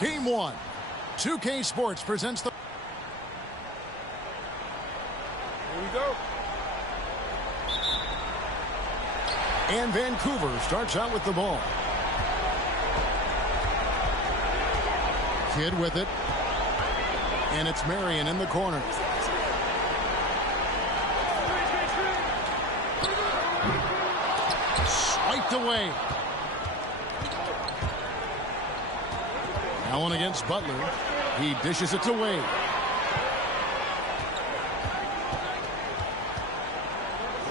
Game 1. 2K Sports presents the... Here we go. And Vancouver starts out with the ball. Kidd with it. And it's Marion in the corner. Swiped away. Allen against Butler. He dishes it away.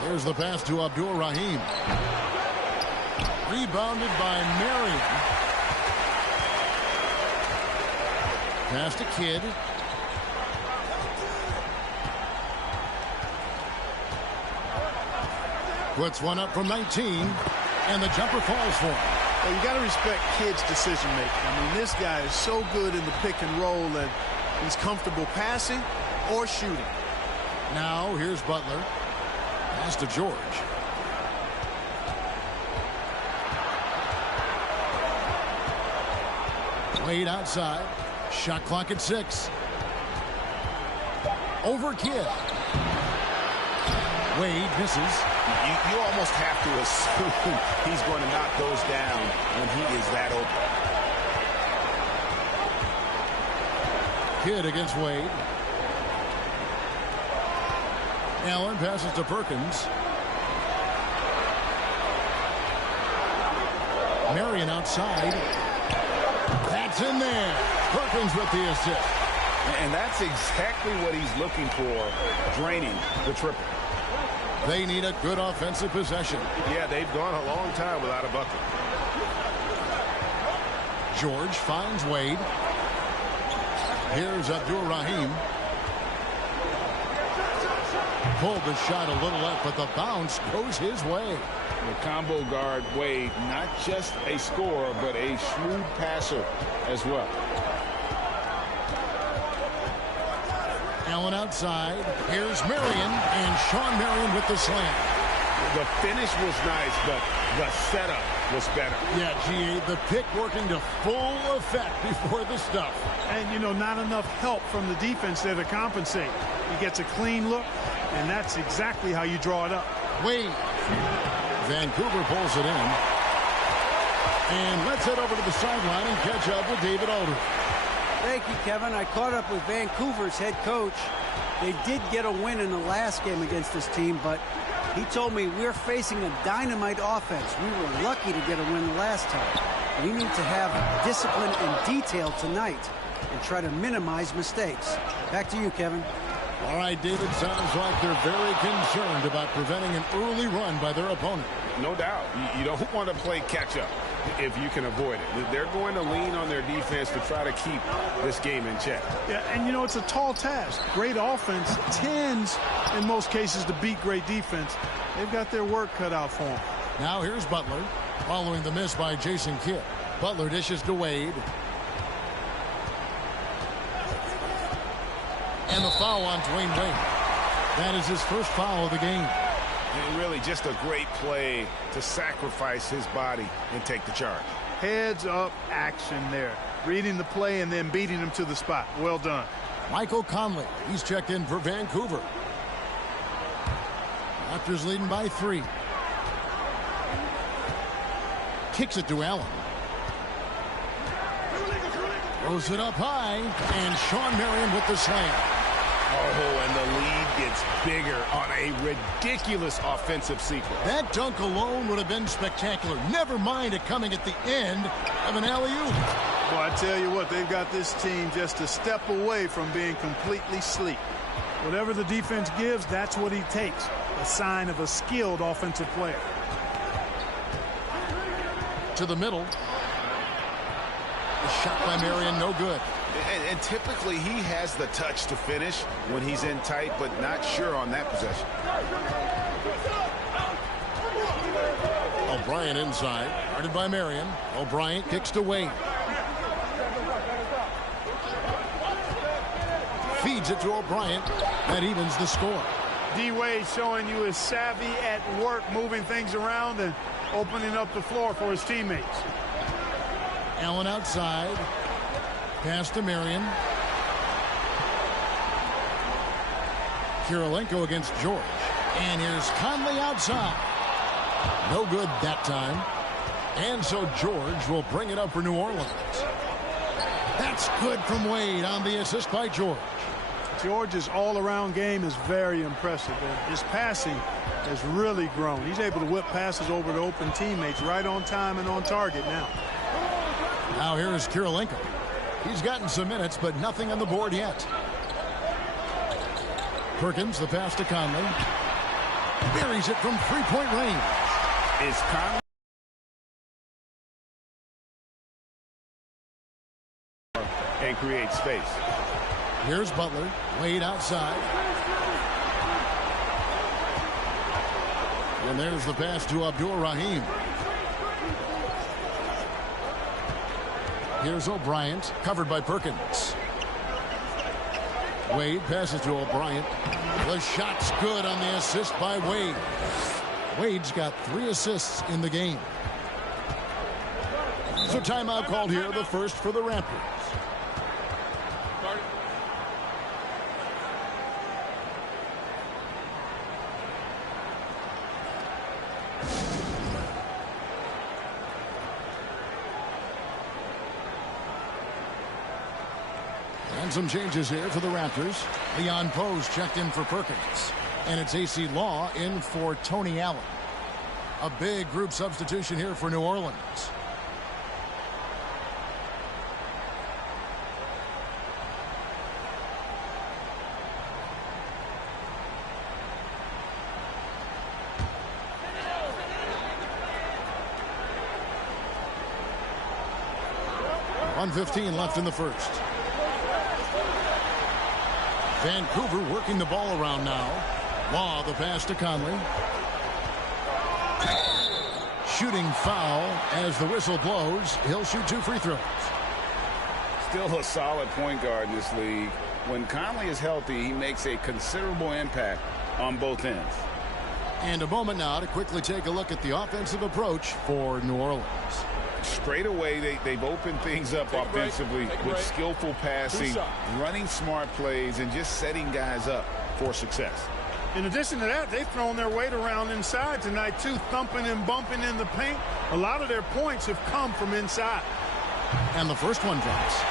There's the pass to Abdul-Rahim. Rebounded by Marion. Pass to Kidd. Puts one up from 19, and the jumper falls for him. Well, you got to respect Kidd's decision making. I mean, this guy is so good in the pick and roll that he's comfortable passing or shooting. Now here's Butler. Pass to George. Wade outside. Shot clock at 6. Over Kidd. Wade misses. You almost have to assume he's going to knock those down when he is that open. Kidd against Wade. Allen passes to Perkins. Marion outside. That's in there. Perkins with the assist. And that's exactly what he's looking for, draining the triple. They need a good offensive possession. Yeah, they've gone a long time without a bucket. George finds Wade. Here's Abdul-Rahim. Pulled the shot a little left, but the bounce goes his way. The combo guard Wade, not just a scorer, but a shrewd passer as well. Allen outside. Here's Marion, and Sean Marion with the slam. The finish was nice, but the setup was better. Yeah, G.A., the pick working to full effect before the stuff. And, you know, not enough help from the defense there to compensate. He gets a clean look, and that's exactly how you draw it up. Wade. Vancouver pulls it in. And let's head over to the sideline and catch up with David Aldridge. Thank you, Kevin. I caught up with Vancouver's head coach. They did get a win in the last game against this team, but he told me we're facing a dynamite offense. We were lucky to get a win the last time. We need to have discipline and detail tonight and try to minimize mistakes. Back to you, Kevin. All right, David, sounds like they're very concerned about preventing an early run by their opponent. No doubt. You don't want to play catch-up if you can avoid it. They're going to lean on their defense to try to keep this game in check. Yeah, and, you know, it's a tall task. Great offense tends, in most cases, to beat great defense. They've got their work cut out for them. Now here's Butler, following the miss by Jason Kidd. Butler dishes to Wade. And the foul on Dwayne Wade. That is his first foul of the game. And really just a great play to sacrifice his body and take the charge. Heads up action there. Reading the play and then beating him to the spot. Well done. Michael Conley, he's checked in for Vancouver. Raptors leading by 3. Kicks it to Allen. Throws it up high, and Sean Marion with the slam. Oh, and the lead gets bigger on a ridiculous offensive sequence. That dunk alone would have been spectacular. Never mind it coming at the end of an alley-oop. Well, I tell you what, they've got this team just a step away from being completely sleep. Whatever the defense gives, that's what he takes. A sign of a skilled offensive player. To the middle. The shot by Marion, no good. And typically he has the touch to finish when he's in tight, but not sure on that possession. O'Brien inside, guarded by Marion. O'Brien kicks to Wade. Feeds it to O'Brien. That evens the score. D-Wade showing you his savvy at work, moving things around and opening up the floor for his teammates. Allen outside. Pass to Marion. Kirilenko against George. And here's Conley outside. No good that time. And so George will bring it up for New Orleans. That's good from Wade on the assist by George. George's all-around game is very impressive, and his passing has really grown. He's able to whip passes over to open teammates right on time and on target now. Now here is Kirilenko. He's gotten some minutes, but nothing on the board yet. Perkins, the pass to Conley. Buries it from three-point range. Is Conley and create space. Here's Butler. Wade outside. And there's the pass to Abdul-Rahim. Here's O'Brien, covered by Perkins. Wade passes to O'Brien. The shot's good on the assist by Wade. Wade's got 3 assists in the game. So timeout called here, the first for the Raptors. And some changes here for the Raptors. Leon Pose checked in for Perkins. And it's AC Law in for Tony Allen. A big group substitution here for New Orleans. .115 left in the first. Vancouver working the ball around now. Law, the pass to Conley. Shooting foul as the whistle blows. He'll shoot 2 free throws. Still a solid point guard in this league. When Conley is healthy, he makes a considerable impact on both ends. And a moment now to quickly take a look at the offensive approach for New Orleans. Straight away, they've opened things up offensively with skillful passing, running smart plays, and just setting guys up for success. In addition to that, they've thrown their weight around inside tonight, too, thumping and bumping in the paint. A lot of their points have come from inside. And the first one drops.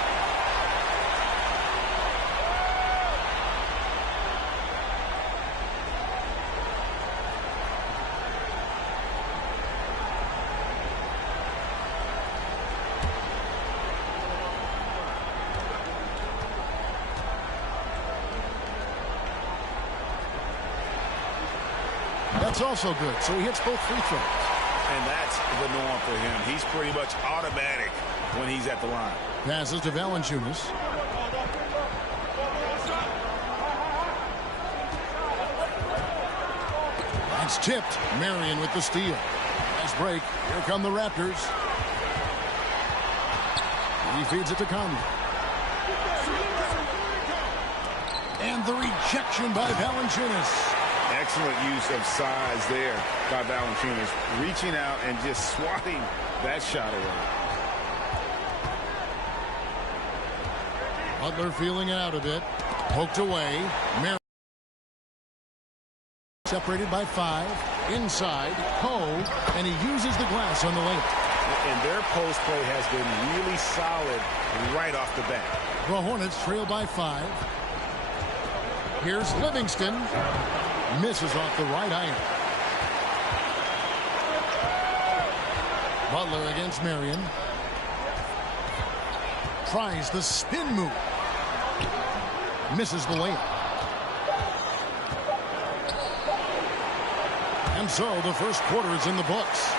That's also good. So he hits both free throws. And that's the norm for him. He's pretty much automatic when he's at the line. Passes to Valanciunas. That's tipped. Marion with the steal. Nice break. Here come the Raptors. He feeds it to Conley. And the rejection by Valanciunas. Excellent use of size there by Valanciunas, reaching out and just swatting that shot away. Butler feeling it out a bit. Poked away. Marion separated by 5. Inside. Poe. And he uses the glass on the layup. And their post play has been really solid right off the bat. The Hornets trail by 5. Here's Livingston. Misses off the right iron. Butler against Marion. Tries the spin move. Misses the layup. And so the first quarter is in the books.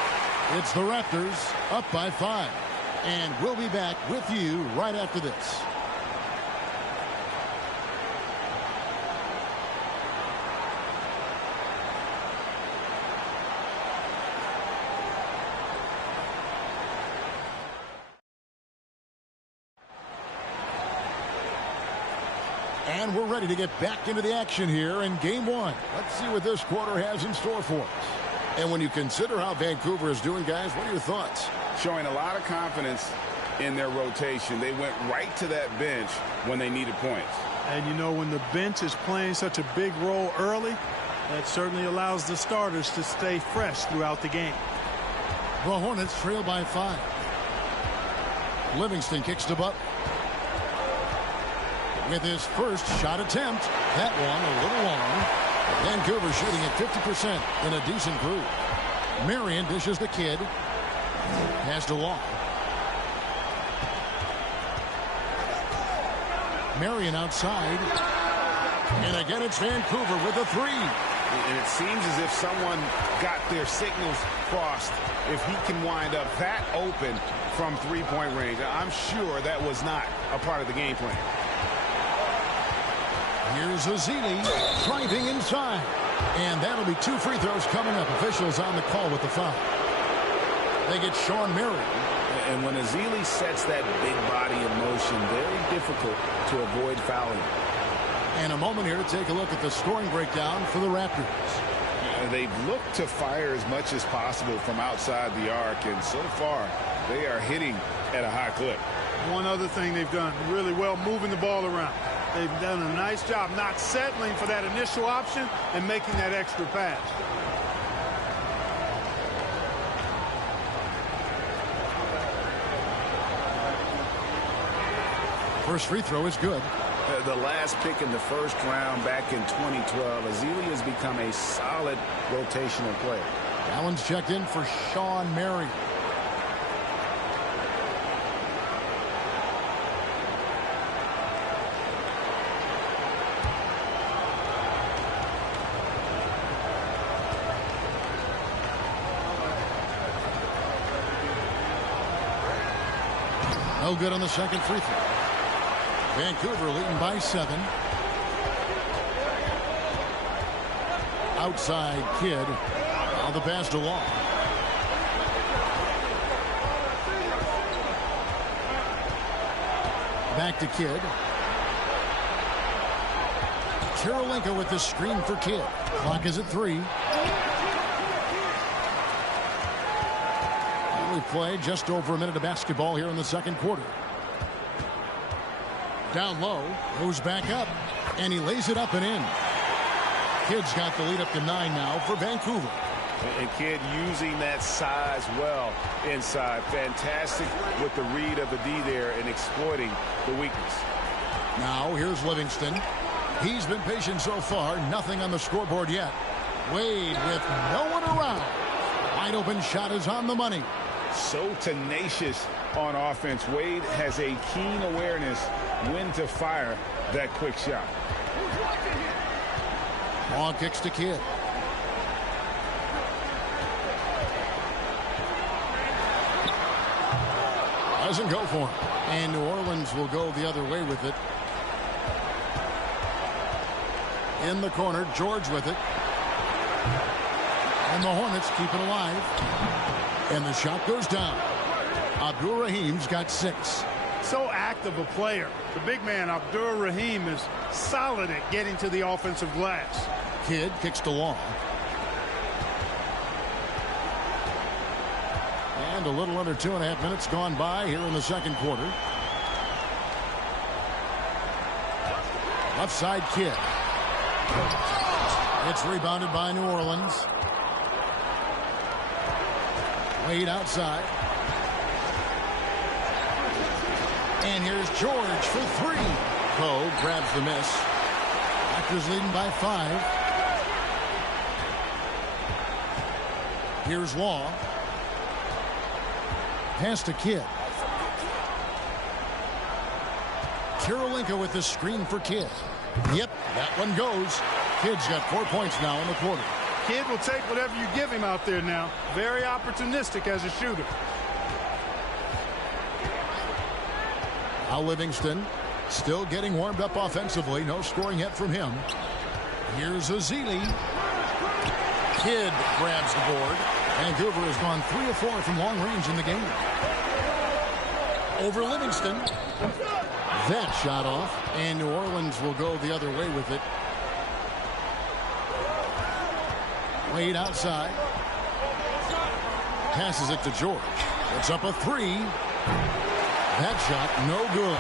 It's the Raptors up by 5. And we'll be back with you right after this. And we're ready to get back into the action here in Game 1. Let's see what this quarter has in store for us. And when you consider how Vancouver is doing, guys, what are your thoughts? Showing a lot of confidence in their rotation. They went right to that bench when they needed points. And you know, when the bench is playing such a big role early, that certainly allows the starters to stay fresh throughout the game. The Hornets trail by 5. Livingston kicks to Butler. With his first shot attempt, that one a little long. Vancouver shooting at 50% in a decent groove. Marion dishes the Kid. Pass to Law. Marion outside. And again, it's Vancouver with a 3. And it seems as if someone got their signals crossed. If he can wind up that open from three-point range, I'm sure that was not a part of the game plan. Here's Azili driving inside. And that'll be 2 free throws coming up. Officials on the call with the foul. They get Sean Marion. And when Azili sets that big body in motion, very difficult to avoid fouling. And a moment here to take a look at the scoring breakdown for the Raptors. They've looked to fire as much as possible from outside the arc, and so far they are hitting at a high clip. One other thing they've done really well, moving the ball around. They've done a nice job not settling for that initial option and making that extra pass. First free throw is good. The last pick in the first round back in 2012, Azili has become a solid rotational player. Allen's checked in for Sean Marion. No good on the second free throw. Vancouver leading by 7. Outside Kid. Now the pass to Law. Back to Kid. Kirilenko with the screen for Kid. Clock is at 3. We've played just over a minute of basketball here in the second quarter. Down low, moves back up, and he lays it up and in. Kid's got the lead up to 9 now for Vancouver. And Kid using that size well inside. Fantastic with the read of the D there and exploiting the weakness. Now here's Livingston. He's been patient so far. Nothing on the scoreboard yet. Wade with no one around. Wide open shot is on the money. So tenacious on offense. Wade has a keen awareness when to fire that quick shot. Law kicks to Kid. Doesn't go for him. And New Orleans will go the other way with it. In the corner, George with it. And the Hornets keep it alive. And the shot goes down. Abdur-Rahim's got 6. So active a player. The big man, Abdur-Rahim, is solid at getting to the offensive glass. Kid kicks to Law. And a little under 2.5 minutes gone by here in the second quarter. Left side Kid. It's rebounded by New Orleans. Wade outside. And here's George for 3. Poe grabs the miss. Raptors leading by 5. Here's Law. Pass to Kid. Kirilenko with the screen for Kid. Yep, that one goes. Kid's got 4 points now in the quarter. Kid will take whatever you give him out there now. Very opportunistic as a shooter. Now Livingston still getting warmed up offensively. No scoring yet from him. Here's Azili. Kid grabs the board. Vancouver has gone 3 of 4 from long range in the game. Over Livingston. That shot off. And New Orleans will go the other way with it. Wade outside. Passes it to George. It's up a 3. That shot, no good.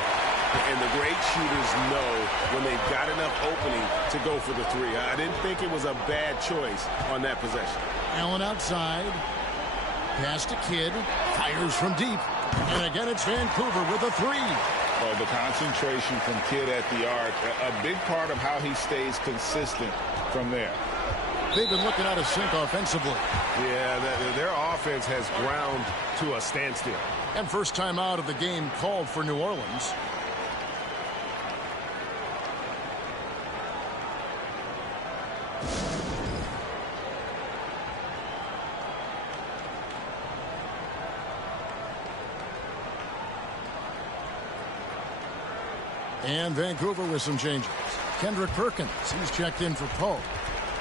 And the great shooters know when they've got enough opening to go for the three. I didn't think it was a bad choice on that possession. Allen outside. Pass to Kidd. Fires from deep. And again, it's Vancouver with a three. Oh, the concentration from Kidd at the arc, a big part of how he stays consistent from there. They've been looking out of sync offensively. Yeah, their offense has ground to a standstill. And first time out of the game called for New Orleans. And Vancouver with some changes. Kendrick Perkins, he's checked in for Poe.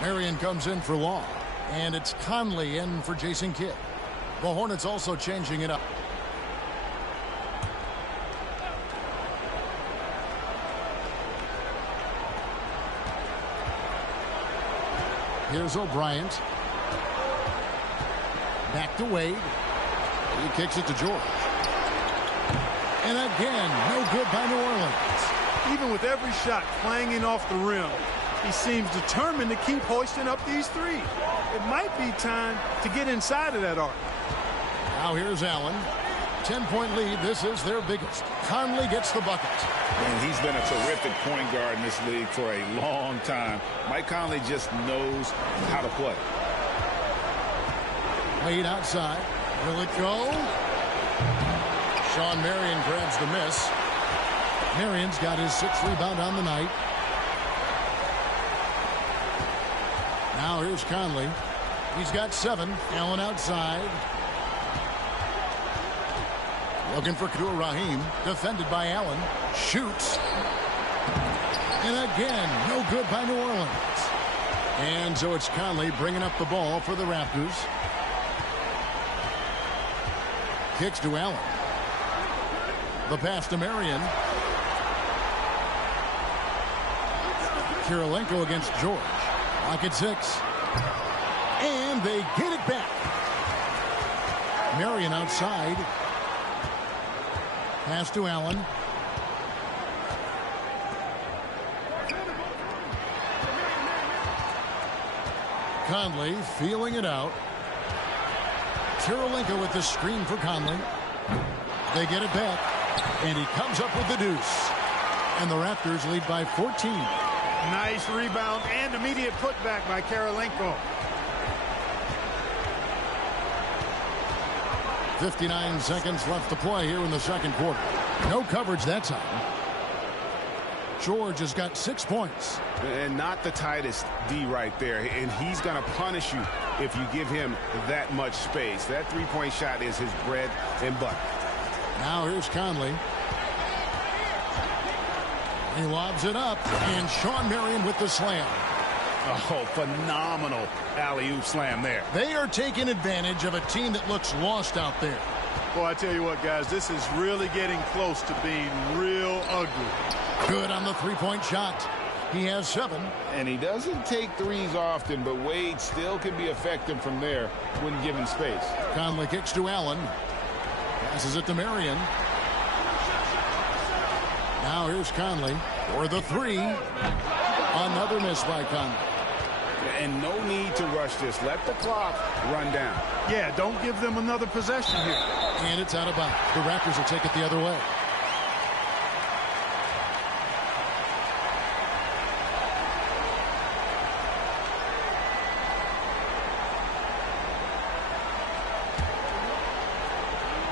Marion comes in for Law. And it's Conley in for Jason Kidd. The Hornets also changing it up. Here's O'Brien. Back to Wade. He kicks it to George. And again, no good by New Orleans. Even with every shot clanging off the rim, he seems determined to keep hoisting up these threes. It might be time to get inside of that arc. Now here's Allen. 10-point lead. This is their biggest. Conley gets the bucket. And he's been a terrific point guard in this league for a long time. Mike Conley just knows how to play. Wade outside. Will it go? Sean Marion grabs the miss. Marion's got his 6th rebound on the night. Now here's Conley. He's got 7. Allen outside. Looking for Kadur Rahim. Defended by Allen. Shoots. And again, no good by New Orleans. And so it's Conley bringing up the ball for the Raptors. Kicks to Allen. The pass to Marion. Kirilenko against George. Lock at 6. And they get it back. Marion outside. Pass to Allen. Conley feeling it out. Kirilenko with the screen for Conley. They get it back. And he comes up with the deuce. And the Raptors lead by 14. Nice rebound and immediate putback by Kirilenko. 59 seconds left to play here in the second quarter. No coverage that time. George has got 6 points. And not the tightest D right there. And he's going to punish you if you give him that much space. That three-point shot is his bread and butter. Now here's Conley. He lobs it up. And Sean Marion with the slam. Oh, phenomenal alley-oop slam there. They are taking advantage of a team that looks lost out there. Boy, I tell you what, guys, this is really getting close to being real ugly. Good on the three-point shot. He has 7. And he doesn't take threes often, but Wade still can be effective from there when given space. Conley kicks to Allen. Passes it to Marion. Now here's Conley for the 3. Another miss by Conley. And no need to rush this. Let the clock run down. Yeah, don't give them another possession here. And it's out of bounds. The Raptors will take it the other way.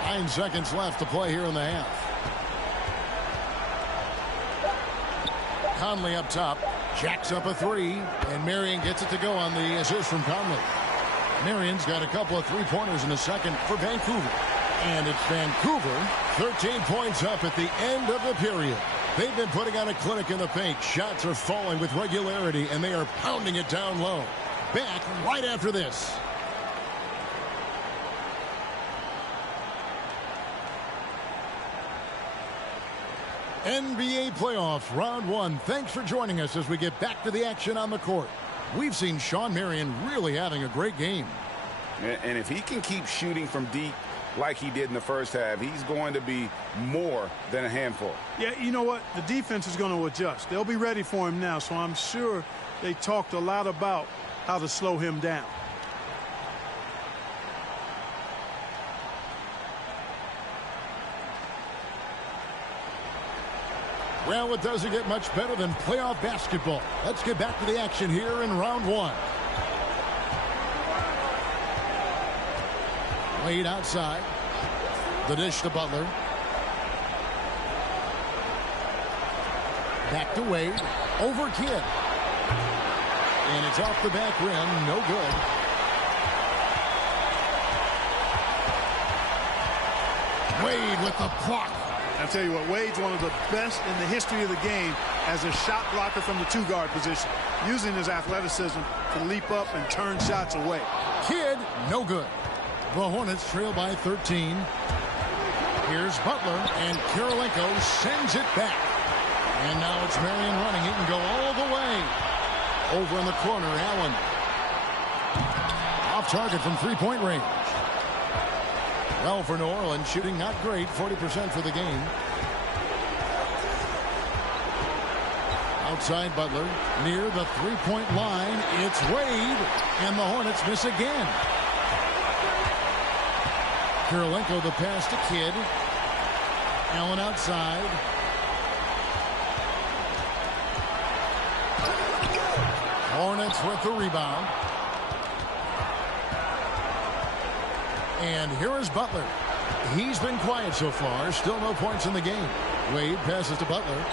Nine seconds left to play here in the half. Conley up top. Jacks up a 3. And Marion gets it to go on the assist from Conley. Marion's got a couple of three-pointers in the second for Vancouver. And it's Vancouver 13 points up at the end of the period. They've been putting on a clinic in the paint. Shots are falling with regularity, and they are pounding it down low. Back right after this. NBA playoff round 1. Thanks for joining us as we get back to the action on the court. We've seen Sean Marion really having a great game. And if he can keep shooting from deep like he did in the first half, he's going to be more than a handful. Yeah, you know what? The defense is going to adjust. They'll be ready for him now, so I'm sure they talked a lot about how to slow him down. Well, it doesn't get much better than playoff basketball. Let's get back to the action here in round one. Wade outside. The dish to Butler. Back to Wade. Over Kidd. And it's off the back rim. No good. Wade with the block. I'll tell you what, Wade's one of the best in the history of the game as a shot blocker from the two-guard position, using his athleticism to leap up and turn shots away. Kidd, no good. The Hornets trail by 13. Here's Butler, and Kirilenko sends it back. And now it's Marion running. He can go all the way. Over in the corner, Allen. Off target from three-point range. Well, for New Orleans, shooting not great, 40% for the game. Outside Butler, near the three-point line, it's Wade, and the Hornets miss again. Kirilenko the pass to Kidd. Allen outside. Hornets with the rebound. And here is Butler. He's been quiet so far. Still no points in the game. Wade passes to Butler.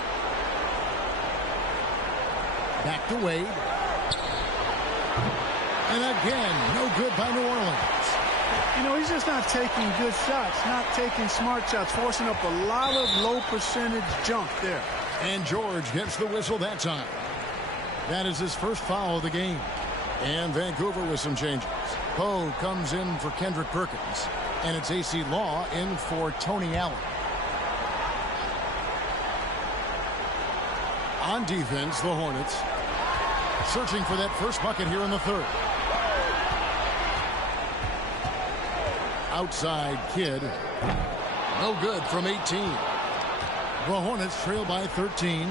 Back to Wade. And again, no good by New Orleans. You know, he's just not taking good shots, not taking smart shots, forcing up a lot of low percentage junk there. And George gets the whistle that time. That is his first foul of the game. And Vancouver with some changes. Poe comes in for Kendrick Perkins. And it's AC Law in for Tony Allen. On defense, the Hornets searching for that first bucket here in the third. Outside Kidd. No good from 18. The Hornets trail by 13.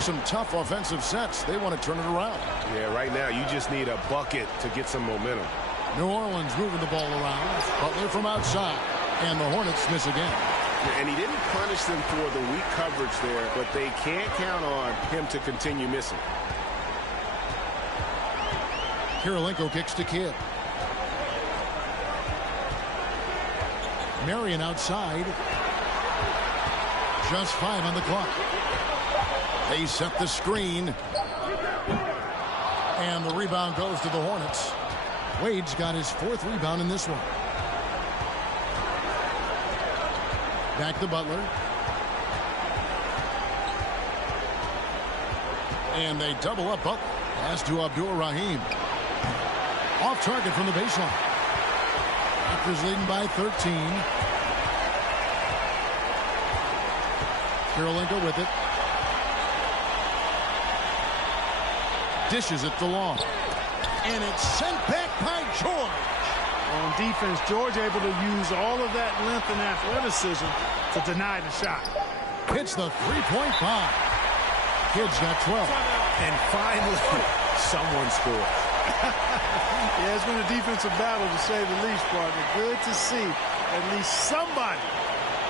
Some tough offensive sets. They want to turn it around. Yeah, right now you just need a bucket to get some momentum. New Orleans moving the ball around. Butler from outside. And the Hornets miss again. Yeah, and he didn't punish them for the weak coverage there, but they can't count on him to continue missing. Kirilenko kicks to Kidd. Marion outside. Just 5 on the clock. They set the screen. And the rebound goes to the Hornets. Wade's got his 4th rebound in this one. Back to Butler. And they double up Butler. Pass to Abdur-Rahim. Off target from the baseline. Raptors leading by 13. Kirilenko with it. Dishes it to Long. And it's sent back by George. On defense, George able to use all of that length and athleticism to deny the shot. Hits the three-point bomb. Kidd's got 12. And finally, someone scores. Yeah, it's been a defensive battle to say the least, partner. Good to see at least somebody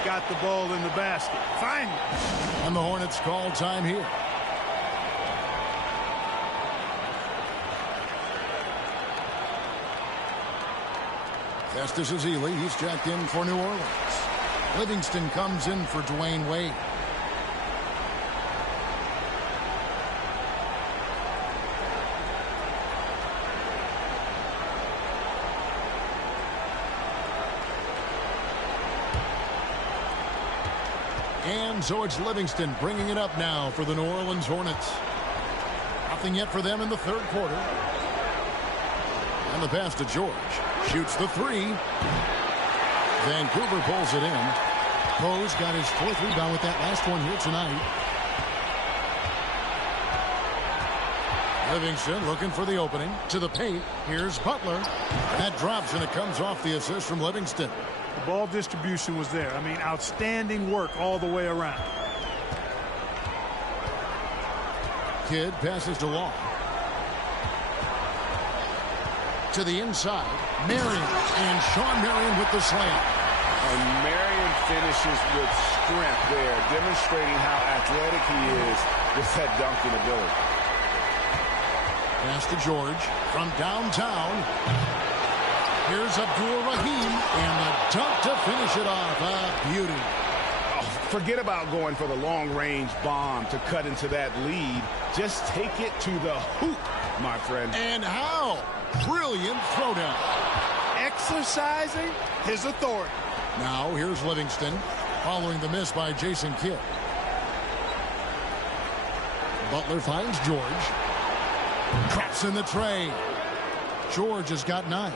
got the ball in the basket. Finally. And the Hornets call time here. Festus Ezeli, he's jacked in for New Orleans. Livingston comes in for Dwayne Wade. And so it's Livingston bringing it up now for the New Orleans Hornets. Nothing yet for them in the third quarter. And the pass to George. Shoots the three. Vancouver pulls it in. Poe's got his 4th rebound with that last one here tonight. Livingston looking for the opening to the paint. Here's Butler. That drops, and it comes off the assist from Livingston. The ball distribution was there. I mean, outstanding work all the way around. Kidd passes to Law. To the inside. Marion. And Sean Marion with the slam. And Marion finishes with strength there, demonstrating how athletic he is with that dunking ability. Pass to George from downtown. Here's Abdul Rahim, and the dunk to finish it off. A beauty. Oh, forget about going for the long-range bomb to cut into that lead. Just take it to the hoop, my friend. And how? Brilliant throwdown. Exercising his authority. Now here's Livingston following the miss by Jason Kidd. Butler finds George. Traps in the tray. George has got 9.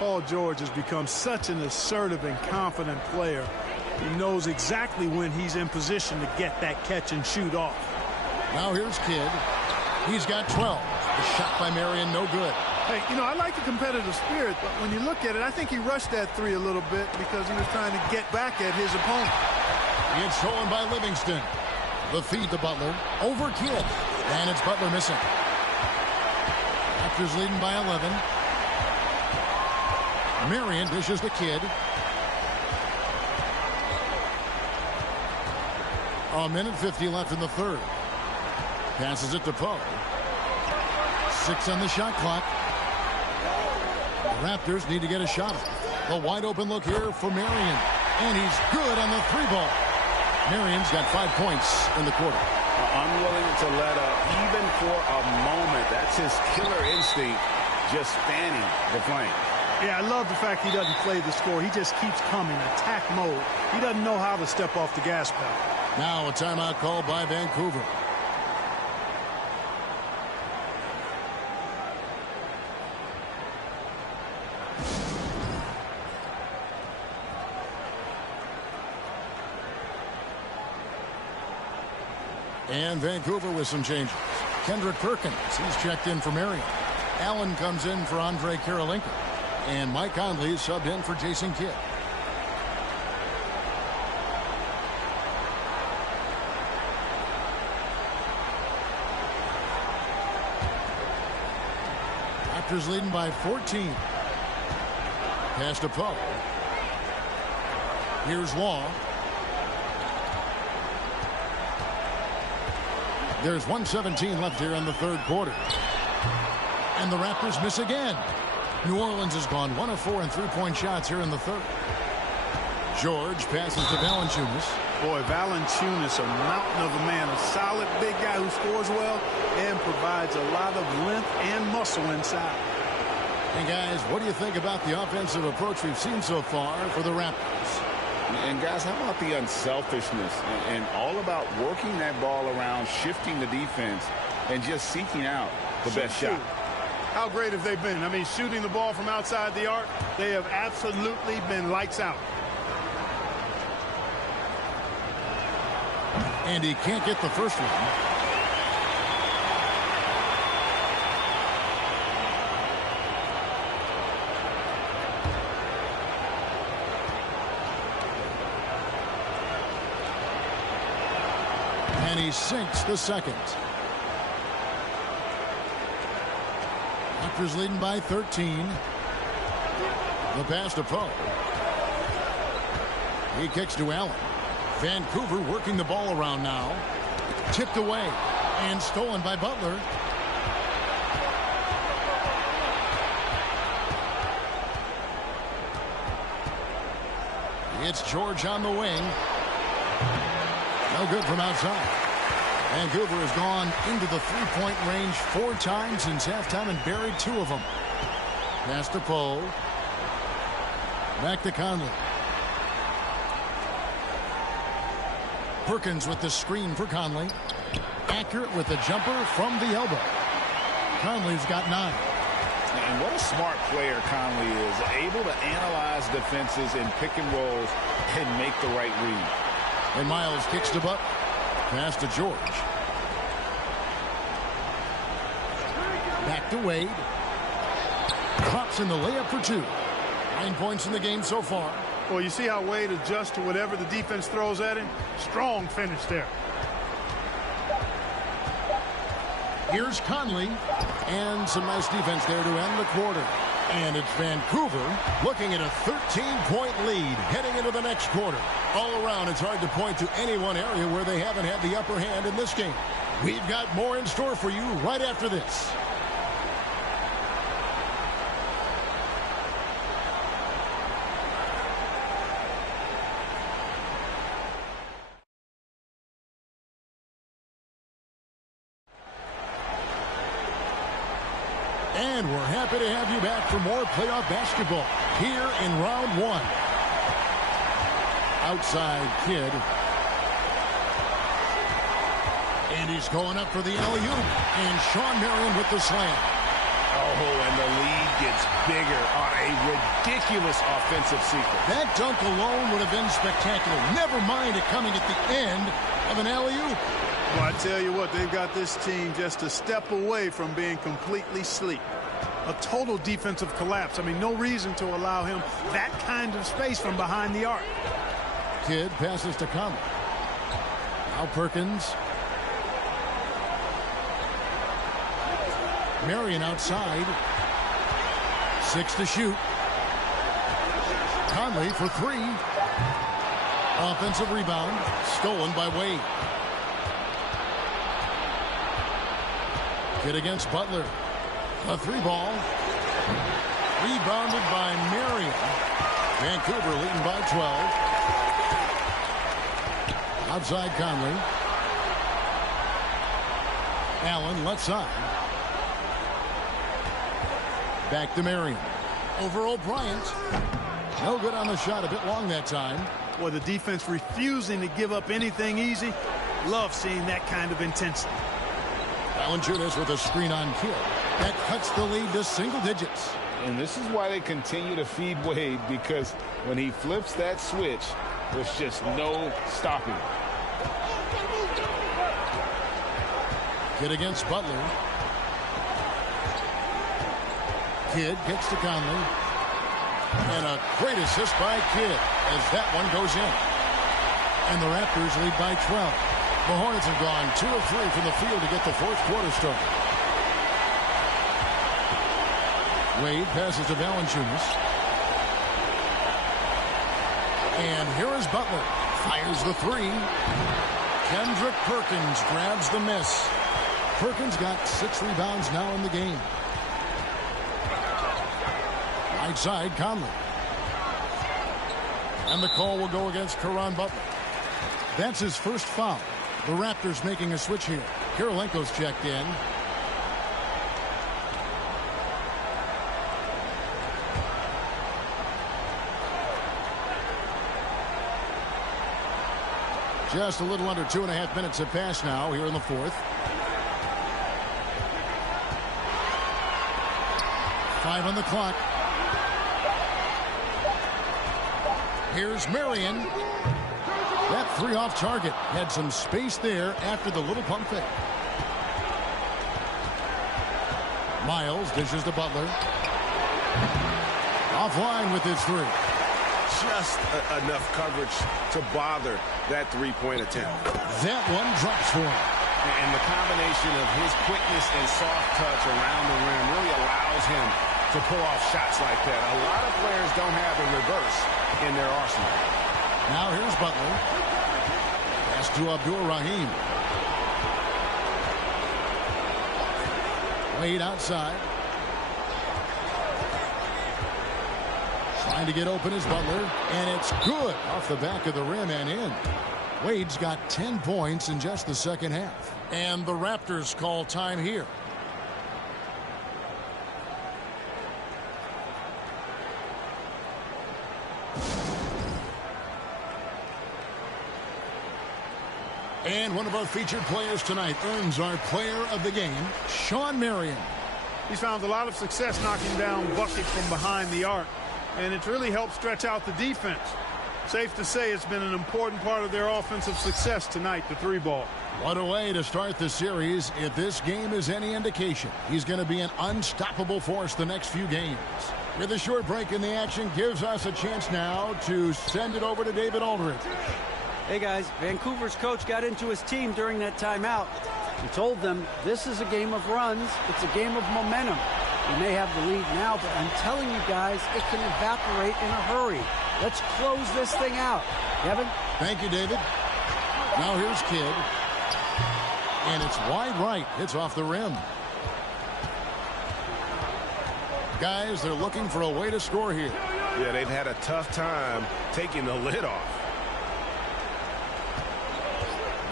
Paul George has become such an assertive and confident player. He knows exactly when he's in position to get that catch and shoot off. Now here's Kidd. He's got 12. The shot by Marion, no good. Hey, you know, I like the competitive spirit, but when you look at it, I think he rushed that 3 a little bit because he was trying to get back at his opponent. It's stolen by Livingston. The feed to Butler. Over Kidd. And it's Butler missing. Raptors leading by 11. Marion dishes the Kidd. A minute 50 left in the third. Passes it to Poe. 6 on the shot clock. The Raptors need to get a shot. The wide open look here for Marion. And he's good on the 3-ball. Marion's got 5 points in the quarter. Unwilling to let up even for a moment. That's his killer instinct, just fanning the flame. Yeah, I love the fact he doesn't play the score. He just keeps coming, attack mode. He doesn't know how to step off the gas pedal. Now a timeout called by Vancouver. And Vancouver with some changes. Kendrick Perkins, he's checked in for Marion. Allen comes in for Andre Karolinka. And Mike Conley is subbed in for Jason Kidd. Raptors leading by 14. Pass to Poe. Here's Law. There's 1:17 left here in the third quarter. And the Raptors miss again. New Orleans has gone 1 of 4 in three-point shots here in the third. George passes to Valanciunas. Boy, Valanciunas, a mountain of a man, a solid big guy who scores well and provides a lot of length and muscle inside. Hey, guys, what do you think about the offensive approach we've seen so far for the Raptors? And, guys, how about the unselfishness and all about working that ball around, shifting the defense, and just seeking out the best shot? How great have they been? I mean, shooting the ball from outside the arc, they have absolutely been lights out. And he can't get the first one. And he sinks the second. Raptors leading by 13. The pass to Poe. He kicks to Allen. Vancouver working the ball around now. Tipped away and stolen by Butler. It's George on the wing. No good from outside. Vancouver has gone into the three-point range 4 times since halftime and buried 2 of them. Pass to Poe. Back to Conley. Perkins with the screen for Conley. Accurate with the jumper from the elbow. Conley's got 9. And what a smart player Conley is. Able to analyze defenses in pick and rolls and make the right read. And Miles kicks to Butler. Pass to George. Back to Wade. Drops in the layup for 2. 9 points in the game so far. Well, you see how Wade adjusts to whatever the defense throws at him? Strong finish there. Here's Conley. And some nice defense there to end the quarter. And it's Vancouver looking at a 13-point lead heading into the next quarter. All around, it's hard to point to any one area where they haven't had the upper hand in this game. We've got more in store for you right after this. And we're happy to have you back for more playoff basketball here in round 1. Outside Kidd. And he's going up for the alley-oop. And Shawn Marion with the slam. Oh, and the lead gets bigger on a ridiculous offensive sequence. That dunk alone would have been spectacular. Never mind it coming at the end of an alley-oop. Well, I tell you what, they've got this team just a step away from being completely asleep. A total defensive collapse. I mean, no reason to allow him that kind of space from behind the arc. Kidd passes to Conley. Now Perkins. Marion outside. 6 to shoot. Conley for 3. Offensive rebound. Stolen by Wade. Kidd against Butler. A 3-ball. Rebounded by Marion. Vancouver leading by 12. Outside Conley. Allen left side. Back to Marion. Over O'Brien. No good on the shot. A bit long that time. Well, the defense refusing to give up anything easy. Love seeing that kind of intensity. Valanciunas with a screen on Kidd. That cuts the lead to single digits. And this is why they continue to feed Wade, because when he flips that switch, there's just no stopping. Kidd against Butler. Kidd gets to Conley. And a great assist by Kidd as that one goes in. And the Raptors lead by 12. The Hornets have gone 2 of 3 from the field to get the fourth quarter started. Wade passes to Valanciunas. And here is Butler. Fires the 3. Kendrick Perkins grabs the miss. Perkins got 6 rebounds now in the game. Right side, Conley. And the call will go against Caron Butler. That's his first foul. The Raptors making a switch here. Kirilenko's checked in. Just a little under 2.5 minutes have passed now here in the fourth. 5 on the clock. Here's Marion. That 3 off target. Had some space there after the little pump fake. Miles dishes to Butler. Offline with his 3. Just enough coverage to bother that 3-point attempt. That one drops for him. And the combination of his quickness and soft touch around the rim really allows him to pull off shots like that. A lot of players don't have a reverse in their arsenal. Now here's Butler. Pass to Abdul-Rahim. Wade outside. Trying to get open is Butler. And it's good off the back of the rim and in. Wade's got 10 points in just the second half. And the Raptors call time here. And one of our featured players tonight earns our player of the game, Shawn Marion. He's found a lot of success knocking down buckets from behind the arc, and it's really helped stretch out the defense. Safe to say it's been an important part of their offensive success tonight, the 3-ball. What a way to start the series. If this game is any indication, he's going to be an unstoppable force the next few games. With a short break in the action, gives us a chance now to send it over to David Aldridge. Hey guys, Vancouver's coach got into his team during that timeout. He told them this is a game of runs. It's a game of momentum. We may have the lead now, but I'm telling you guys, it can evaporate in a hurry. Let's close this thing out. Kevin? Thank you, David. Now here's Kidd. And it's wide right. It's off the rim. Guys, they're looking for a way to score here. Yeah, they've had a tough time taking the lid off.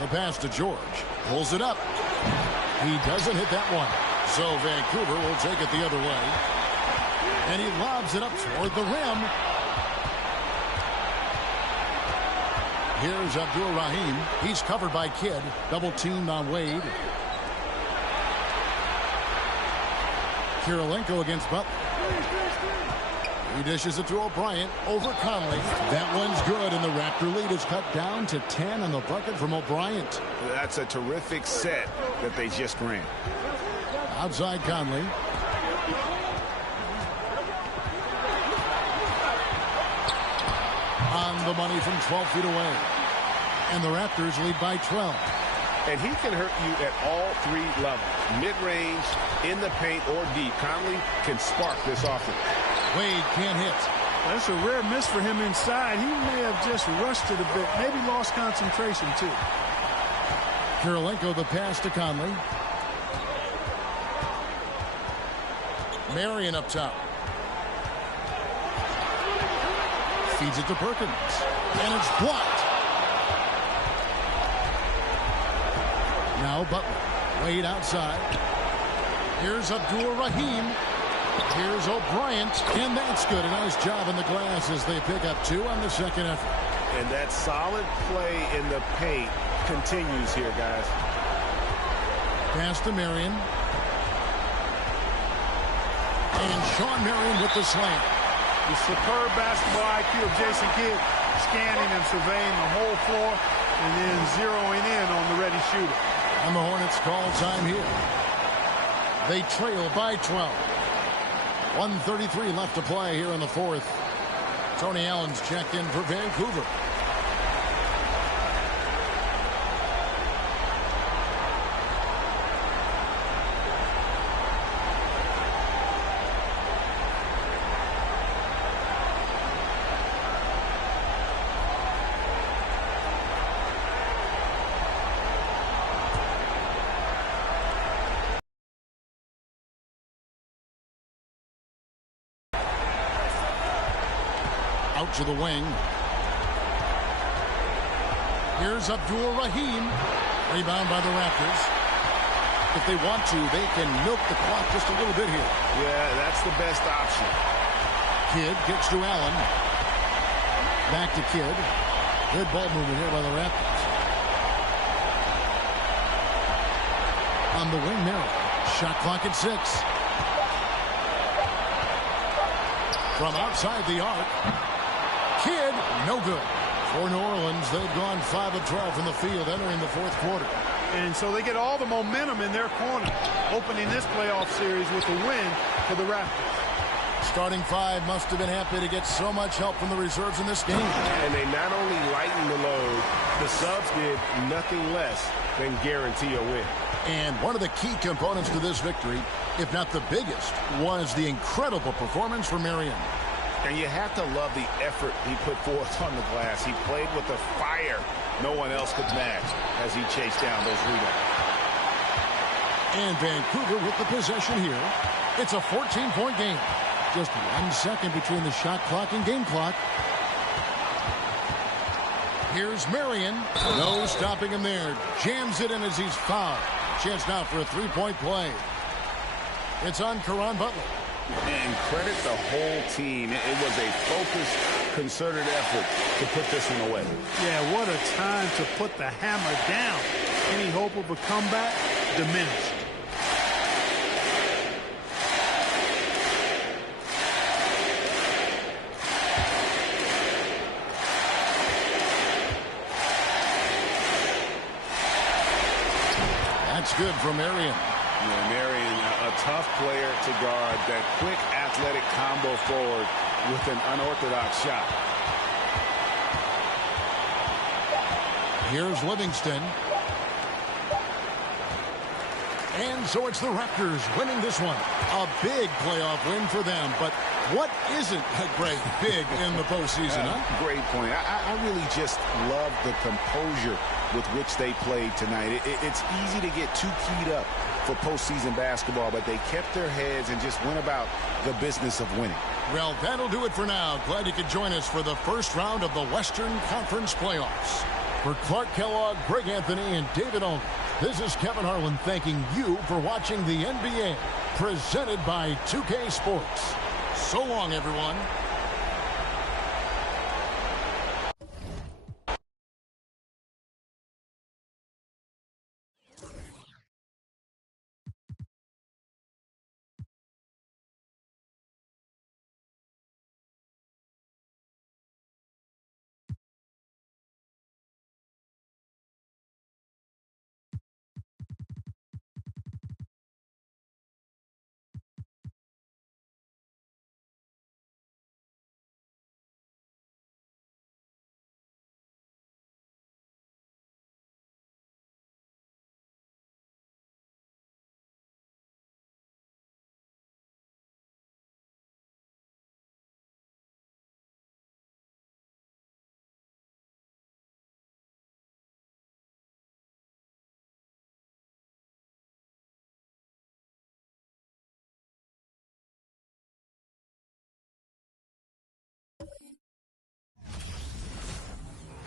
The pass to George. Pulls it up. He doesn't hit that one. So Vancouver will take it the other way. And he lobs it up toward the rim. Here's Abdul-Rahim. He's covered by Kidd. Double teamed on Wade. Kirilenko against Butler. He dishes it to O'Brien over Conley. That one's good, and the Raptor lead is cut down to 10 on the bucket from O'Brien. That's a terrific set that they just ran. Outside Conley. On the money from 12 feet away. And the Raptors lead by 12. And he can hurt you at all 3 levels. Mid-range, in the paint, or deep. Conley can spark this offense. Wade can't hit. That's a rare miss for him inside. He may have just rushed it a bit. Maybe lost concentration, too. Kirilenko the pass to Conley. Marion up top. Feeds it to Perkins. And it's blocked. Now Butler. Wade outside. Here's Abdul-Rahim. Here's O'Brien. And that's good. A nice job in the glass as they pick up 2 on the second effort. And that solid play in the paint continues here, guys. Pass to Marion. And Sean Marion with the slam. The superb basketball IQ of Jason Kidd, scanning and surveying the whole floor and then zeroing in on the ready shooter. And the Hornets call time here. They trail by 12. 1:33 left to play here in the 4th. Tony Allen's checked in for Vancouver. Out to the wing. Here's Abdul-Rahim. Rebound by the Raptors. If they want to, they can milk the clock just a little bit here. Yeah, that's the best option. Kidd gets to Allen. Back to Kidd. Good ball movement here by the Raptors. On the wing now. Shot clock at 6. From outside the arc. Kidd, no good. For New Orleans, they've gone 5 of 12 from the field entering the 4th quarter. And so they get all the momentum in their corner, opening this playoff series with a win for the Raptors. Starting 5 must have been happy to get so much help from the reserves in this game. And they not only lightened the load, the subs did nothing less than guarantee a win. And one of the key components to this victory, if not the biggest, was the incredible performance from Marion. And you have to love the effort he put forth on the glass. He played with a fire no one else could match as he chased down those rebounds. And Vancouver with the possession here. It's a 14-point game. Just 1 second between the shot clock and game clock. Here's Marion. No stopping him there. Jams it in as he's fouled. Chance now for a 3-point play. It's on Caron Butler. And credit the whole team. It was a focused, concerted effort to put this one away. Yeah, what a time to put the hammer down. Any hope of a comeback diminished. good from Marion. Yeah, Marion, a tough player to guard. That quick athletic combo forward with an unorthodox shot. Here's Livingston. And so it's the Raptors winning this one. A big playoff win for them. But what isn't Greg big in the postseason? Great point. I really just love the composure with which they played tonight. It's easy to get too keyed up for postseason basketball, but they kept their heads and just went about the business of winning. Well, that'll do it for now. Glad you could join us for the first round of the Western Conference playoffs. For Clark Kellogg, Greg Anthony, and David Olney, this is Kevin Harlan thanking you for watching the NBA, presented by 2K Sports. So long, everyone.